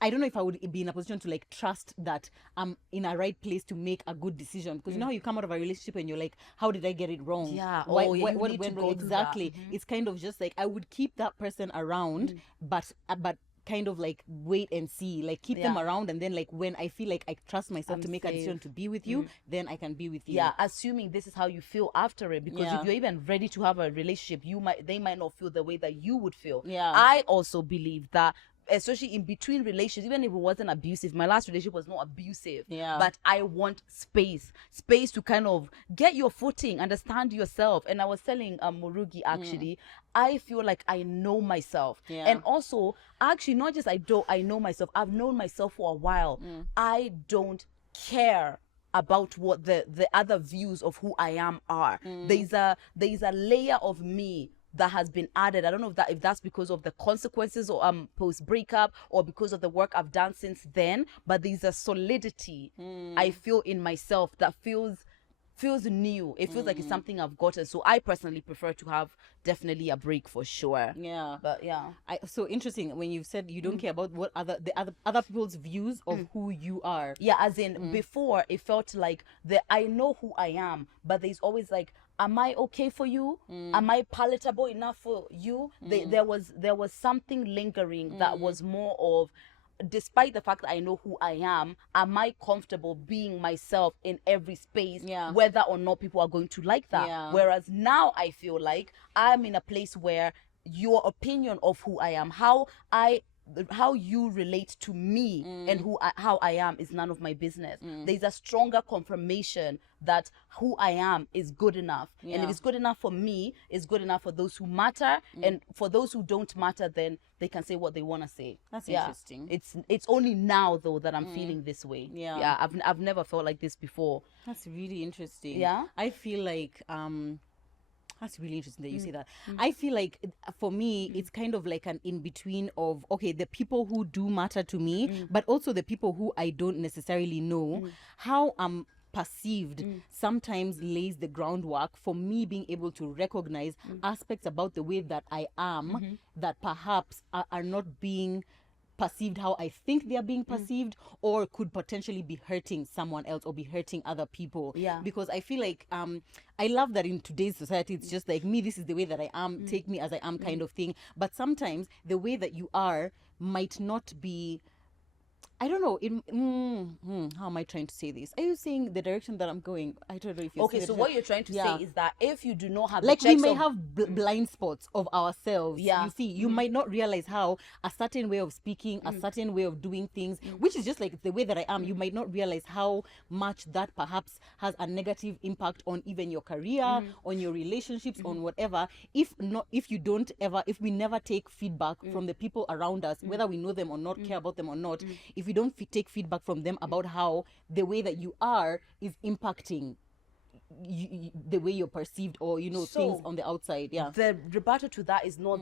I don't know if I would be in a position to like trust that I'm in a right place to make a good decision, because you know how you come out of a relationship and you're like, how did I get it wrong? Yeah. Why, Oh, yeah, what you what need to went go wrong? through that. Exactly. It's kind of just like I would keep that person around, but kind of like wait and see, like keep them Yeah. around, and then like when I feel like I trust myself I'm to make a decision safe. to be with you, then I can be with you. Yeah, assuming this is how you feel after it, because Yeah. if you're even ready to have a relationship, they might not feel the way that you would feel. Yeah. I also believe that especially in between relations, even if it wasn't abusive, my last relationship was not abusive. Yeah. But I want space to kind of get your footing, understand yourself. And I was telling Murugi, actually, I feel like I know myself. Yeah. And also, actually, not just I know myself, I've known myself for a while. I don't care about what the other views of who I am are. There's a layer of me that has been added. I don't know if that's because of the consequences or post breakup, or because of the work I've done since then, but there's a solidity I feel in myself that feels new. It feels like it's something I've gotten. So I personally prefer to have definitely a break for sure. Yeah. But yeah. So interesting when you said you don't care about what other people's views of who you are. Yeah, as in before it felt like I know who I am, but there's always like, am I okay for you? Am I palatable enough for you? There was something lingering that was more of, despite the fact that I know who I am I comfortable being myself in every space, whether or not people are going to like that? Yeah. Whereas now I feel like I'm in a place where your opinion of who I am, how you relate to me and how I am is none of my business. There's a stronger confirmation that who I am is good enough. And if it's good enough for me, it's good enough for those who matter. And for those who don't matter, then they can say what they want to say. That's interesting. It's only now though that I'm feeling this way. Yeah. I've never felt like this before. That's really interesting. Yeah. I feel like that's really interesting that you say that. I feel like for me, it's kind of like an in-between of, okay, the people who do matter to me, but also the people who I don't necessarily know. How I'm perceived sometimes lays the groundwork for me being able to recognize aspects about the way that I am that perhaps are not being perceived how I think they are being perceived, or could potentially be hurting someone else or be hurting other people. Yeah. Because I feel like I love that in today's society it's just like, me, this is the way that I am, take me as I am kind of thing. But sometimes the way that you are might not be, I don't know. How am I trying to say this? Are you saying the direction that I'm going? I don't know if you're Okay, so what you're trying to say is that if you do not have like, the we checks may of, have blind spots of ourselves. Yeah. You see, you might not realize how a certain way of speaking, a certain way of doing things, which is just like the way that I am, you might not realize how much that perhaps has a negative impact on even your career, on your relationships, on whatever. If we never take feedback from the people around us, whether we know them or not, care about them or not, if we don't take feedback from them about how the way that you are is impacting the way you're perceived, or things on the outside. Yeah. The rebuttal to that is not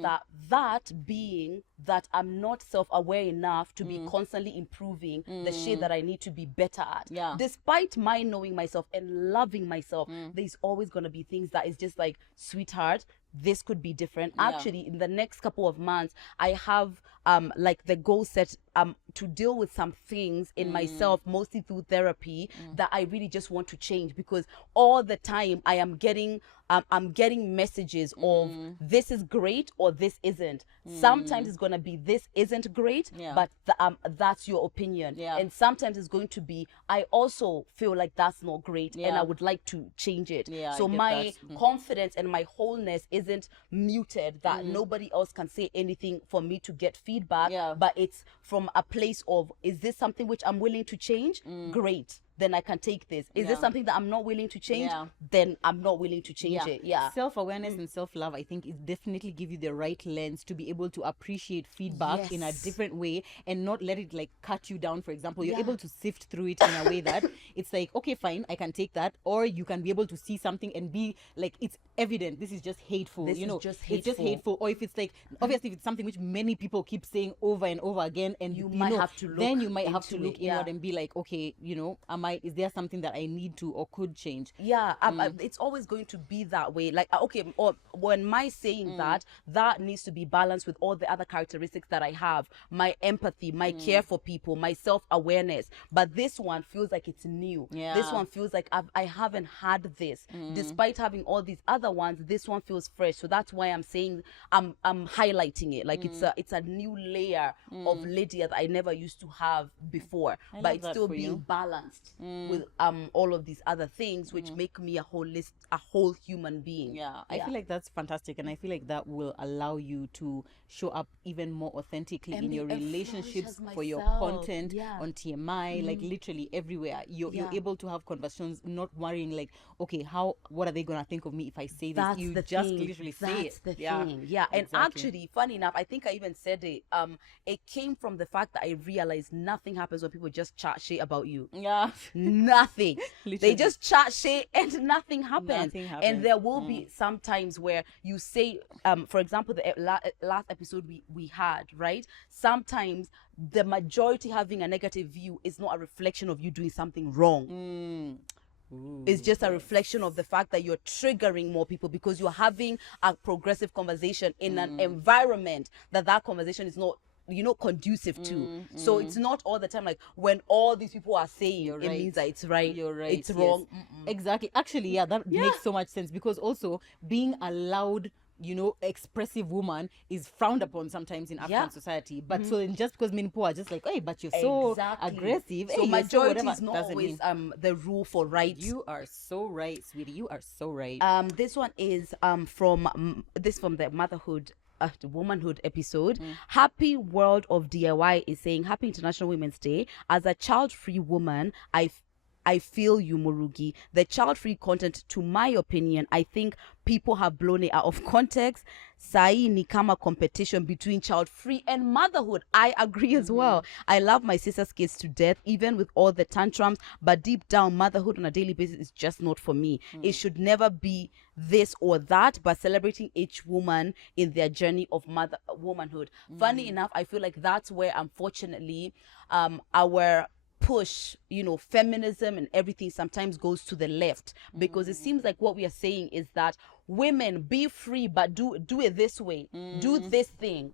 that being that I'm not self-aware enough to be constantly improving the shit that I need to be better at. Yeah. Despite my knowing myself and loving myself, there's always gonna be things that is just like, sweetheart, this could be different. Actually, in the next couple of months, I have like the goal set to deal with some things in myself, mostly through therapy, that I really just want to change, because all the time I am getting I'm getting messages of this is great or this isn't. Sometimes it's gonna be this isn't great, but that's your opinion. And sometimes it's going to be, I also feel like that's not great, and I would like to change it. So my confidence and my wholeness isn't muted, that nobody else can say anything for me to get feedback, but it's from a place of, is this something which I'm willing to change? Great, then I can take this. Is this something that I'm not willing to change? Then I'm not willing to change it. Self-awareness and self-love, I think, it definitely give you the right lens to be able to appreciate feedback in a different way, and not let it like cut you down. For example, you're able to sift through it in a way that it's like, okay, fine, I can take that. Or you can be able to see something and be like, it's evident, this is just hateful. This is just hateful. It's just hateful. Or if it's like, obviously, if it's something which many people keep saying over and over again, and you might have to look then you might have to into look it, inward and be like, okay, is there something that I need to or could change? It's always going to be that way. Like, okay, or when my saying that needs to be balanced with all the other characteristics that I have, my empathy, my care for people, my self-awareness. But this one feels like it's new. This one feels like I haven't had this. Despite having all these other ones, this one feels fresh. So that's why I'm saying, I'm highlighting it. Like, it's a new layer of Lydia that I never used to have before. But it's still being balanced. with all of these other things, which make me a whole human being. Yeah, I feel like that's fantastic, and I feel like that will allow you to show up even more authentically in your relationships, for your content on TMI, like literally everywhere. You're able to have conversations, not worrying like, okay, what are they gonna think of me if I say this? That's You the just thing. literally say That's it. the thing. Yeah, and exactly. actually, funny enough, I think I even said it. It came from the fact that I realized nothing happens when people just chat shit about you. Yeah, Nothing. They Literally. just chat shit and nothing happens. Nothing happens. And there will be some times where you say, for example, the last episode we had, right? Sometimes the majority having a negative view is not a reflection of you doing something wrong. It's just a reflection of the fact that you're triggering more people because you're having a progressive conversation in an environment that conversation is not conducive to. So it's not all the time like when all these people are saying it means that it's right. You're right. It's wrong. Exactly. Actually, yeah, that makes so much sense, because also being a loud, expressive woman is frowned upon sometimes in African society. But so then just because many people are just like, hey, but you're so aggressive. So hey, majority is not doesn't always mean the rule for right. you are so right, sweetie. You are so right. This one is from the motherhood, the womanhood episode. Happy World of DIY is saying, Happy International Women's Day. As a child-free woman, I feel you, Murugi. The child-free content, to my opinion, I think people have blown it out of context. Sai ni kama competition between child-free and motherhood. I agree as well. I love my sister's kids to death, even with all the tantrums, but deep down, motherhood on a daily basis is just not for me. It should never be this or that, but celebrating each woman in their journey of womanhood. Funny enough, I feel like that's where, unfortunately, our push, feminism and everything sometimes goes to the left, because it seems like what we are saying is that women, be free, but do it this way, do this thing,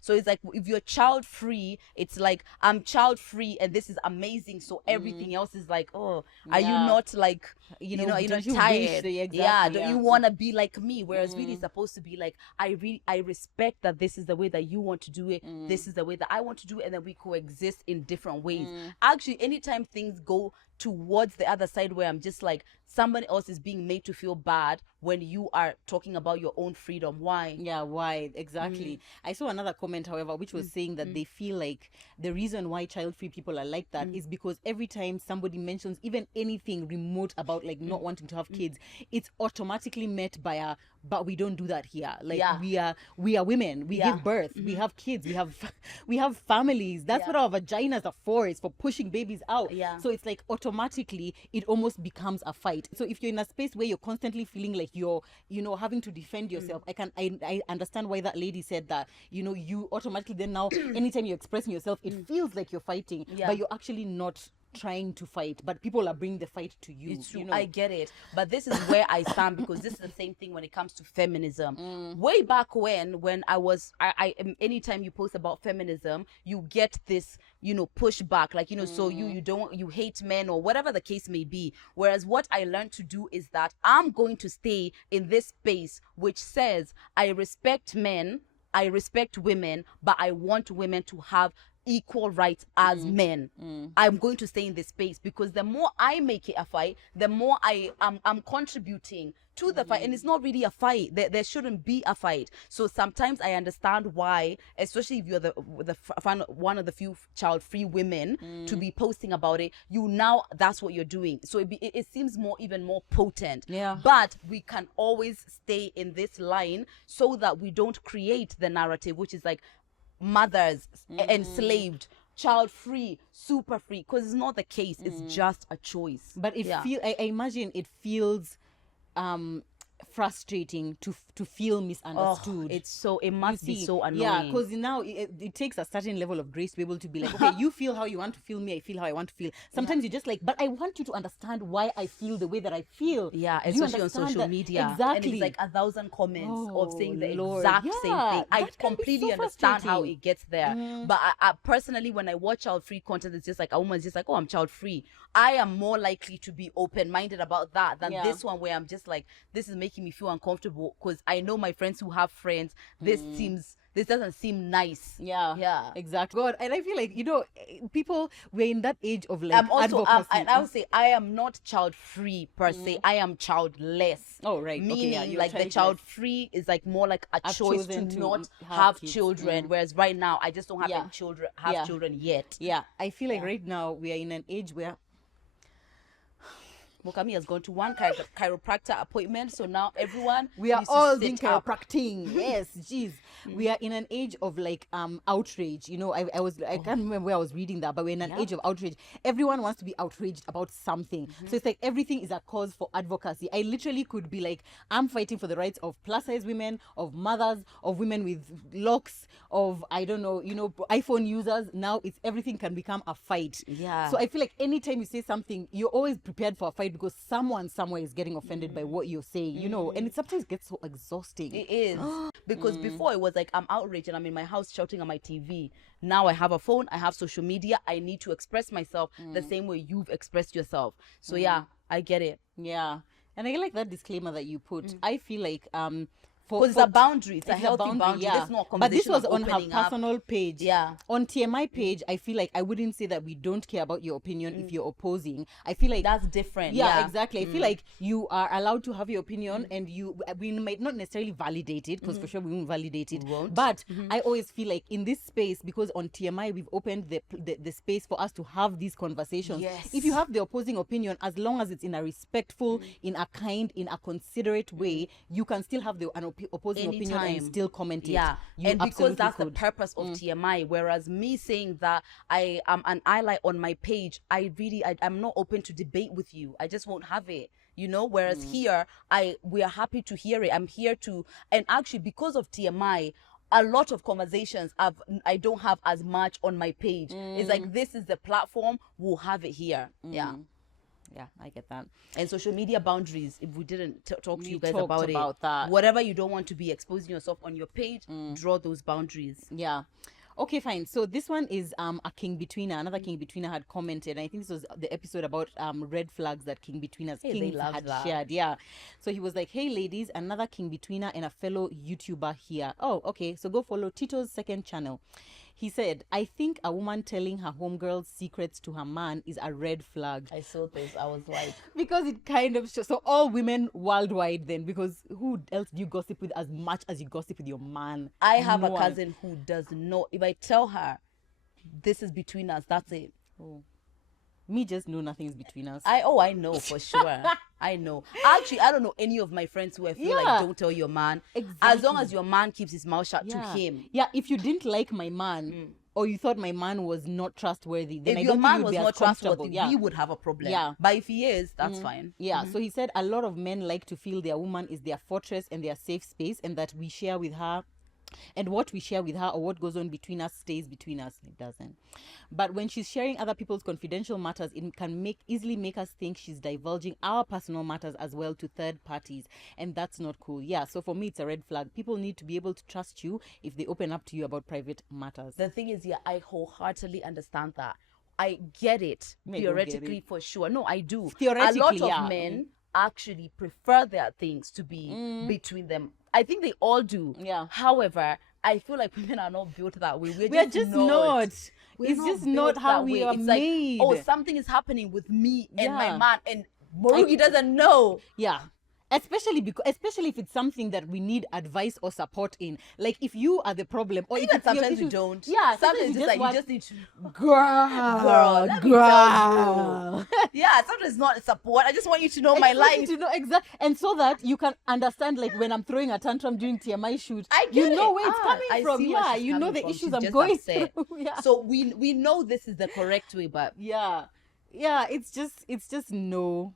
so it's like if you're child free, it's like I'm child free and this is amazing, so everything else is like, oh, are you not like you're not tired? Don't you want to be like me? Whereas really it's supposed to be like, I respect that this is the way that you want to do it, this is the way that I want to do it, and then we coexist in different ways. Actually, anytime things go towards the other side where I'm just like, somebody else is being made to feel bad when you are talking about your own freedom. Why? Yeah, why? Exactly. I saw another comment, however, which was saying that they feel like the reason why child-free people are like that is because every time somebody mentions even anything remote about like not wanting to have kids, it's automatically met by but we don't do that here. Like we are women. We give birth. We have kids. We have families. That's what our vaginas are for. It's for pushing babies out. So it's like automatically it almost becomes a fight. So if you're in a space where you're constantly feeling like you're having to defend yourself, I understand why that lady said that. You automatically then now anytime you're expressing yourself, it feels like you're fighting, but you're actually not trying to fight, but people are bringing the fight to you. It's true. I get it, but this is where I stand, because this is the same thing when it comes to feminism. Way back when I was anytime you post about feminism, you get this pushback, like so you hate men or whatever the case may be. Whereas what I learned to do is that I'm going to stay in this space which says I respect men, I respect women, but I want women to have equal rights as men. I'm going to stay in this space, because the more I make it a fight, the more I'm contributing to the fight, and it's not really a fight. There shouldn't be a fight. So sometimes I understand why, especially if you're one of the few child-free women to be posting about it. That's what you're doing. So it seems even more potent. But we can always stay in this line so that we don't create the narrative, which is like mothers enslaved, child free, super free, because it's not the case. It's just a choice. But I imagine it feels frustrating to feel misunderstood. It must be so annoying. Yeah, because now it takes a certain level of grace to be able to be like, okay, you feel how you want to feel, me I feel how I want to feel. Sometimes you're just like, but I want you to understand why I feel the way that I feel. Yeah, especially on social media. Exactly. And it's like 1,000 comments of saying the exact same thing. I completely understand how it gets there. But I personally, when I watch child-free content, it's just like a woman's just like, oh, I'm child-free. I am more likely to be open-minded about that than this one where I'm just like, this is making me feel uncomfortable, because I know my friends who have friends, this this doesn't seem nice. Yeah, exactly. God, and I feel like, people, we're in that age of like I'm also advocacy. and I would say I am not child free per se. I am childless. Oh, right. Okay, Meaning, yeah, you're like the childless. child free is like more like a I've choice to chosen to not have have kids. children. Whereas right now I just don't have Yeah. any children. Yeah. Children yet. Yeah, I feel like right now we are in an age where Mokami has gone to one chiropractor appointment, so now everyone we are needs to all sit being up. chiropractic. Yes, jeez. We are in an age of like outrage. I can't remember where I was reading that, but we're in an age of outrage. Everyone wants to be outraged about something. So it's like everything is a cause for advocacy. I literally could be like, I'm fighting for the rights of plus size women, of mothers, of women with locks, of iPhone users. Now it's everything can become a fight. Yeah. So I feel like anytime you say something, you're always prepared for a fight because someone somewhere is getting offended by what you're saying, and it sometimes gets so exhausting. It is. Because before it was like I'm outraged and I'm in my house shouting at my TV. Now I have a phone, I have social media, I need to express myself the same way you've expressed yourself. So yeah, I get it. Yeah. And I like that disclaimer that you put. I feel like Because it's a boundary, it's a healthy boundary. Yeah. This is not a But this conversation was of on her opening up. personal page. Yeah. On TMI page, I feel like I wouldn't say that we don't care about your opinion if you're opposing. I feel like That's different. Yeah, exactly. I feel like you are allowed to have your opinion, and we might not necessarily validate it, because for sure we won't validate it. won't. But I always feel like in this space, because on TMI we've opened the space for us to have these conversations. Yes. If you have the opposing opinion, as long as it's in a respectful, in a kind, in a considerate way, you can still have the opposing opinion and still comment it. Yeah, You and because absolutely that's the could. purpose of TMI. Whereas me saying that I am an ally on my page, I'm not open to debate with you. I just won't have it. Whereas here we are happy to hear it. I'm here to, and actually because of TMI, a lot of conversations I don't have as much on my page. It's like, this is the platform, we'll have it here. Yeah, I get that. And social media boundaries, if we didn't talk to you guys talked about it, that. whatever you don't want to be exposing yourself on your page, draw those boundaries. Yeah. Okay, fine. So this one is a King Betweener. Another King Betweener had commented. I think this was the episode about red flags that King Betweeners Kings had shared. Yeah. So he was like, hey ladies, another King Betweener and a fellow YouTuber here. Oh, okay. So go follow Tito's second channel. He said, I think a woman telling her homegirl's secrets to her man is a red flag. I saw this. I was like... Because it kind of shows. So all women worldwide then, because who else do you gossip with as much as you gossip with your man? I have No a one. cousin who does not... If I tell her, this is between us, that's it. Oh. Me just know nothing is between us. I know for sure. I know. Actually, I don't know any of my friends who I feel like don't tell your man. Exactly. As long as your man keeps his mouth shut to him. Yeah, if you didn't like my man, or you thought my man was not trustworthy, then If I your don't man think was you'd be not as comfortable. trustworthy, we would have a problem. Yeah. But if he is, that's fine. Yeah, so he said a lot of men like to feel their woman is their fortress and their safe space, and that we share with her, and what we share with her or what goes on between us stays between us. It doesn't. But when she's sharing other people's confidential matters, it can easily make us think she's divulging our personal matters as well to third parties, and that's not cool. Yeah, so for me it's a red flag. People need to be able to trust you if they open up to you about private matters. The thing is, I wholeheartedly understand that. I get it, I don't theoretically, get it. for sure. No, I do. Theoretically, a lot of yeah. men actually prefer their things to be between them. I think they all do. Yeah. However, I feel like women are not built that way. We're just not. We're It's not just built not how that we way. are It's made. like, oh, something is happening with me and my Yeah. man, and Morugi doesn't know. Yeah. Especially if it's something that we need advice or support in. Like if you are the problem, or if Even it's your sometimes we issue- don't. Yeah, sometimes you it's like want- you just need to. girl, let me girl. Yeah, sometimes it's not support. I just want you to know my life. To know exact, and so that you can understand, like when I'm throwing a tantrum during TMI shoot, I you get know it. where it's I coming from. see where Yeah, she's you know coming the from. issues She's I'm just going upset. through. Yeah. So we know this is the correct way, but Yeah, it's just no.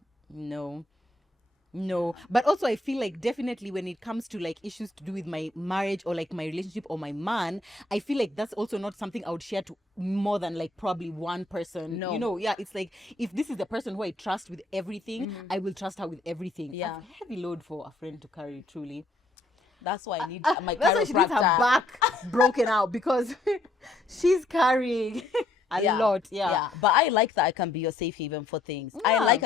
But also I feel like definitely when it comes to like issues to do with my marriage or like my relationship or my man, I feel like that's also not something I would share to more than like probably one person. No. It's like if this is the person who I trust with everything, I will trust her with everything. Yeah. That's a heavy load for a friend to carry, truly. that's why I need my That's why she needs her chiropractor. back broken out, because she's carrying. a lot. Yeah. But I like that I can be your safe haven for things. I Yeah. like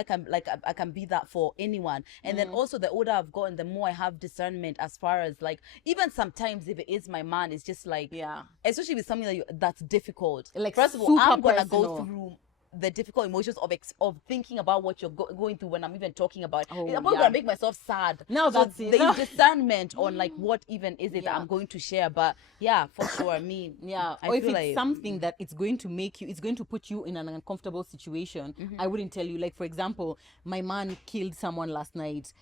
I can be that for anyone. And then also the older I've gotten, the more I have discernment as far as like, even sometimes if it is my man, it's just like, Yeah. especially with something that's difficult. Like, first of all, super I'm gonna personal. go through the difficult emotions of thinking about what you're going through when I'm even talking about it. Oh, I'm not yeah. gonna make myself sad. Now So that's it. there's No. discernment on like what even is it that Yeah. I'm going to share. But yeah, for sure. I mean, Yeah, I or if feel it's like something that it's going to make you, it's going to put you in an uncomfortable situation, I wouldn't tell you. Like, for example, my man killed someone last night.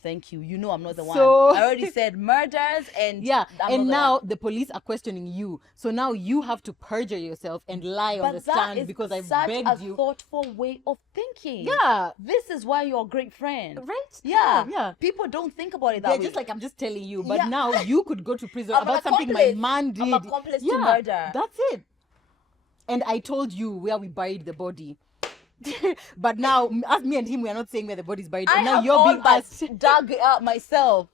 thank you. You know I'm not the So- one. I already said murders and Yeah, I'm and not the now one. the police are questioning you. So now you have to perjure yourself and lie on the But that stand is because I such begged a you. thoughtful way of thinking. Yeah. This is why you're a great friend. Right? Yeah. Yeah. People don't think about it that They're way. just like, I'm just telling you. But Yeah. now you could go to prison I'm an about something my accomplice. man did. I'm accomplice to Yeah, murder. That's it. And I told you where we buried the body. But now, as me and him, we are not saying where the body's buried. I And now have you're all being asked. dug it out myself.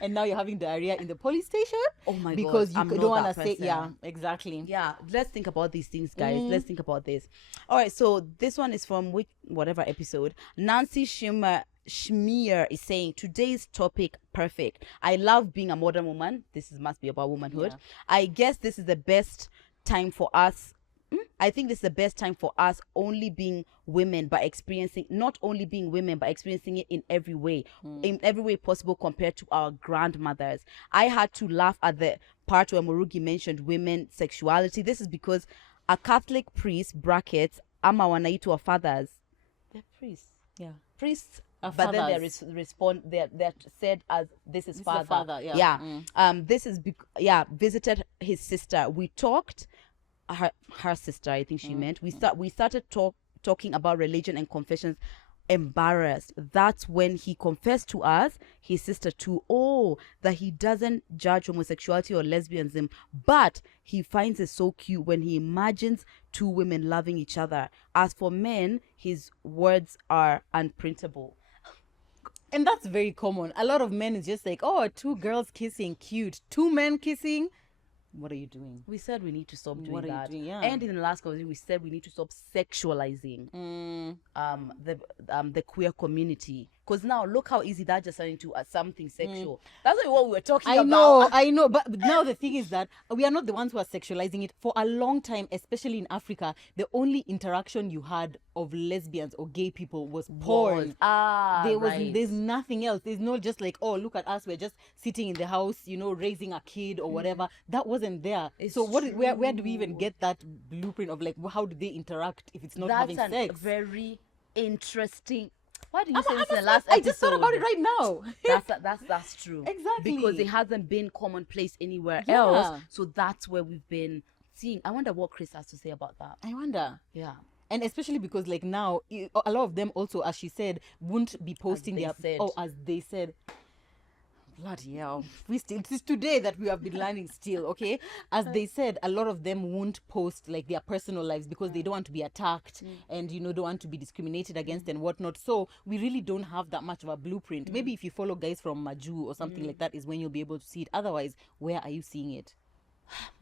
And now you're having diarrhea in the police station. Oh my God, Because you I'm don't not want to that say, person. yeah, exactly. Yeah, let's think about these things, guys. Let's think about this. All right, so this one is from whatever episode. Nancy Schmier is saying, today's topic, perfect. I love being a modern woman. Must be about womanhood. Yeah. I guess this is the best time for us. I think this is the best time for us only being women, but not only being women, but experiencing it in every way possible compared to our grandmothers. I had to laugh at the part where Murugi mentioned women sexuality. This is because a Catholic priest, brackets, ama wanaitwa fathers. They're priests. Yeah. Priests. Are But then fathers. they're said as this is This is father. the father, yeah. This is visited his sister. We talked her sister, I think she meant. We started talking about religion and confessions. Embarrassed. That's when he confessed to us, his sister too, that he doesn't judge homosexuality or lesbianism, but he finds it so cute when he imagines two women loving each other. As for men, his words are unprintable. And that's very common. A lot of men is just like, oh, two girls kissing, cute. Two men kissing. What are you doing? We said we need to stop doing What are you that. doing? Yeah. And in the last conversation, we said we need to stop sexualizing the queer community. Because now look how easy that just turned into something sexual. That's not what we were talking about. I know. But now the thing is that we are not the ones who are sexualizing it. For a long time, especially in Africa, the only interaction you had of lesbians or gay people was porn. There's nothing else. There's no just like, oh, look at us, we're just sitting in the house, raising a kid or whatever. That wasn't there. So where do we even get that blueprint of like how do they interact if it's not having That's sex? a very interesting. Why did you say this in the last I episode? just thought about it right now. That's true. Exactly. Because it hasn't been commonplace anywhere Yeah. else. So that's where we've been seeing. I wonder what Chris has to say about that. I wonder. Yeah. And especially because like now a lot of them also, as she said, won't be posting they their said. as they said. Bloody hell. It is today that we have been learning still, okay? As they said, a lot of them won't post like their personal lives because they don't want to be attacked and don't want to be discriminated against and whatnot. So we really don't have that much of a blueprint. Maybe if you follow guys from Maju or something like that is when you'll be able to see it. Otherwise, where are you seeing it?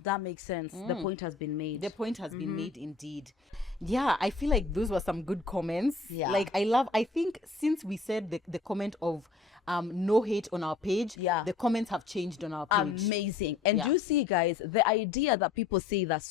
That makes sense. The point has been made. The point has been made indeed. Yeah, I feel like those were some good comments. Yeah. Like I think since we said the comment of no hate on our page, the comments have changed on our page. Amazing. And you see, guys, the idea that people say that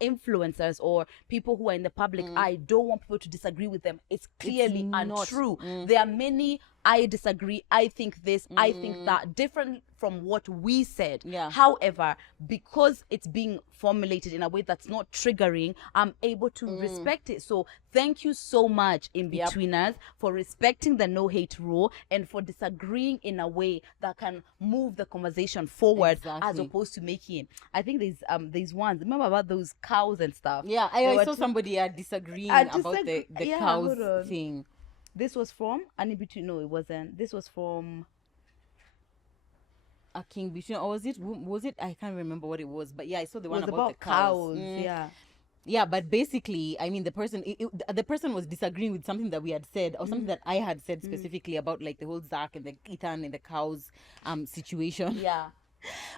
influencers or people who are in the public eye don't want people to disagree with them, it's clearly untrue. There are many I disagree, I think this, I think that, different from what we said. Yeah. However, because it's being formulated in a way that's not triggering, I'm able to respect it. So thank you so much, Inbetweeners, for respecting the no hate rule and for disagreeing in a way that can move the conversation forward as opposed to making it. I think there's ones, remember about those cows and stuff? Yeah, I saw somebody disagreeing about the cows hold on. thing. This was from no, it wasn't. This was from A king between, or was it? I can't remember what it was, but yeah, I saw the one was about the cows. Yeah. Yeah, but basically, I mean, the person was disagreeing with something that we had said, or something that I had said specifically about like the whole Zach and the Ethan and the cows situation. Yeah.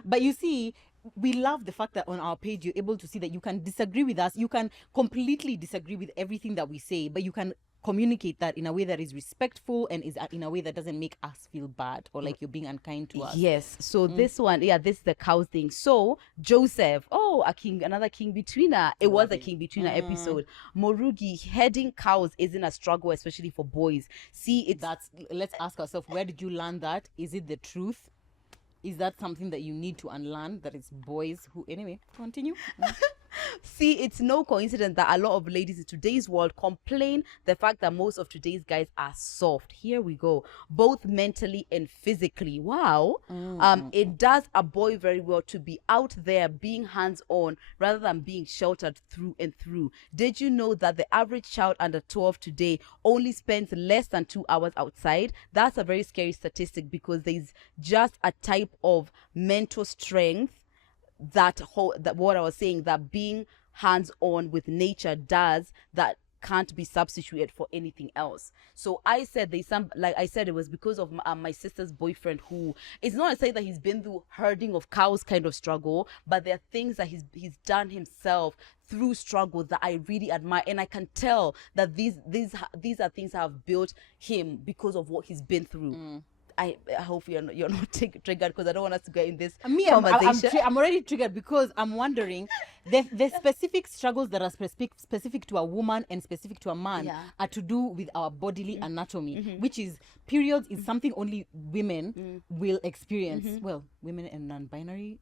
But you see, we love the fact that on our page you're able to see that you can disagree with us. You can completely disagree with everything that we say, but you can communicate that in a way that is respectful and is in a way that doesn't make us feel bad or like you're being unkind to us. Yes. So this one, this is the cow thing. So Joseph, another king betweener. It was a king betweener episode. Morugi, heading cows isn't a struggle, especially for boys. See, let's ask ourselves, where did you learn that? Is it the truth? Is that something that you need to unlearn? That it's boys who... Anyway, continue. See, it's no coincidence that a lot of ladies in today's world complain the fact that most of today's guys are soft. Here we go. Both mentally and physically. Wow. It does a boy very well to be out there being hands-on rather than being sheltered through and through. Did you know that the average child under 12 today only spends less than 2 hours outside? That's a very scary statistic because there's just a type of mental strength that what I was saying, that being hands-on with nature does, that can't be substituted for anything else. So I said it was because of my sister's boyfriend, who it's not to say that he's been through herding of cows kind of struggle, but there are things that he's done himself through struggle that I really admire, and I can tell that these are things that have built him because of what he's been through. I hope you're not triggered, because I don't want us to get in this conversation. I'm already triggered because I'm wondering the specific struggles that are specific to a woman and specific to a man are to do with our bodily anatomy, which is periods is something only women will experience. Well, women and non-binary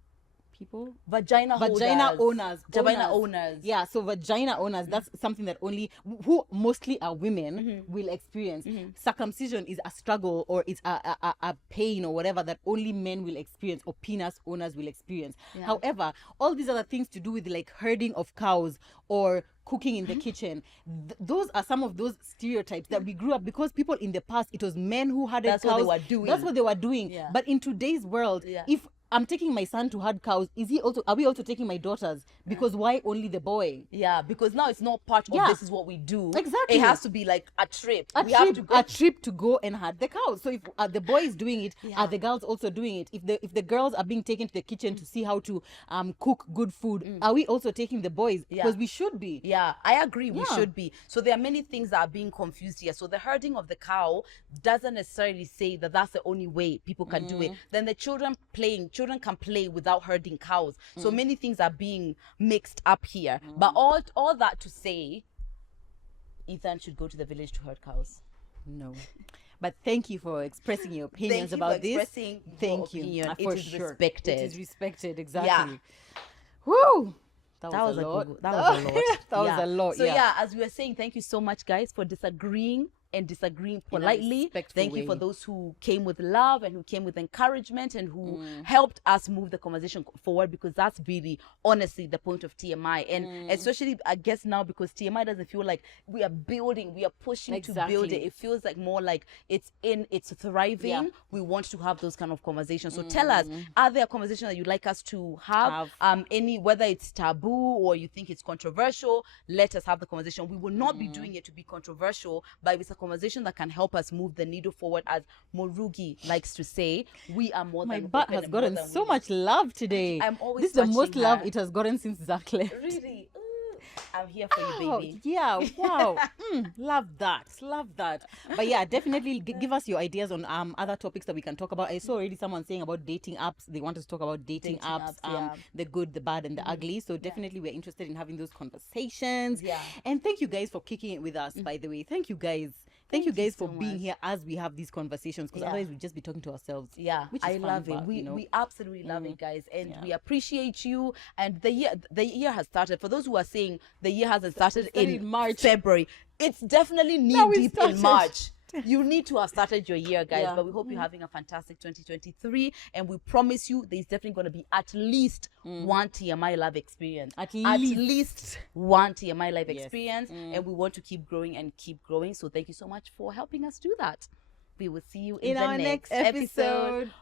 people, vagina owners. Yeah, so vagina owners, that's something that only who mostly are women will experience. Circumcision is a struggle, or it's a pain or whatever that only men will experience, or penis owners will experience. However, all these other things to do with like herding of cows or cooking in the kitchen, those are some of those stereotypes that we grew up, because people in the past, it was men who herded cows. That's what they were doing. But in today's world, if I'm taking my son to herd cows, are we also taking my daughters? Because why only the boy? Yeah, because now it's not part of this is what we do. Exactly. It has to be like a trip. A trip to go and herd the cows. So if the boy is doing it, are the girls also doing it? If the girls are being taken to the kitchen to see how to cook good food, are we also taking the boys? Because we should be. Yeah, I agree. We should be. So there are many things that are being confused here. So the herding of the cow doesn't necessarily say that that's the only way people can do it. Then the children can play without herding cows. So many things are being mixed up here. But all that to say, Ethan should go to the village to herd cows. No. But thank you for expressing your opinions about this. Thank you. It is respected. It is respected, exactly. Yeah. Woo! That was a lot. That was a lot. That was a lot. So as we were saying, thank you so much, guys, for disagreeing politely. Thank you for those who came with love and who came with encouragement and who helped us move the conversation forward, because that's really honestly the point of TMI. And especially, I guess, now, because TMI doesn't feel like we are pushing to build it. It feels like more like it's thriving. We want to have those kind of conversations. So tell us, are there conversations that you'd like us to have? Whether it's taboo or you think it's controversial, let us have the conversation. We will not be doing it to be controversial, but if it's a conversation that can help us move the needle forward, as Morugi likes to say, we are more than... My butt has gotten so much love today. I'm always... This is the most love it has gotten since Zach left. Really? I'm here for you, baby. Yeah, wow. Love that. But yeah, definitely give us your ideas on other topics that we can talk about. I saw already someone saying about dating apps. They want us to talk about dating apps, the good, the bad, and the ugly. So definitely we're interested in having those conversations. Yeah. And thank you guys for kicking it with us, by the way. Thank you guys. Thank you guys for being here as we have these conversations, because otherwise we'd just be talking to ourselves. Yeah, which is I love it. We absolutely love it, guys, and we appreciate you. And the year has started. For those who are saying the year hasn't started in March, February, it's definitely knee deep in March. You need to have started your year, guys. But we hope you're having a fantastic 2023, and we promise you there's definitely going to be at least one TMI live experience. At least one TMI live experience, and we want to keep growing and keep growing. So thank you so much for helping us do that. We will see you in our next episode.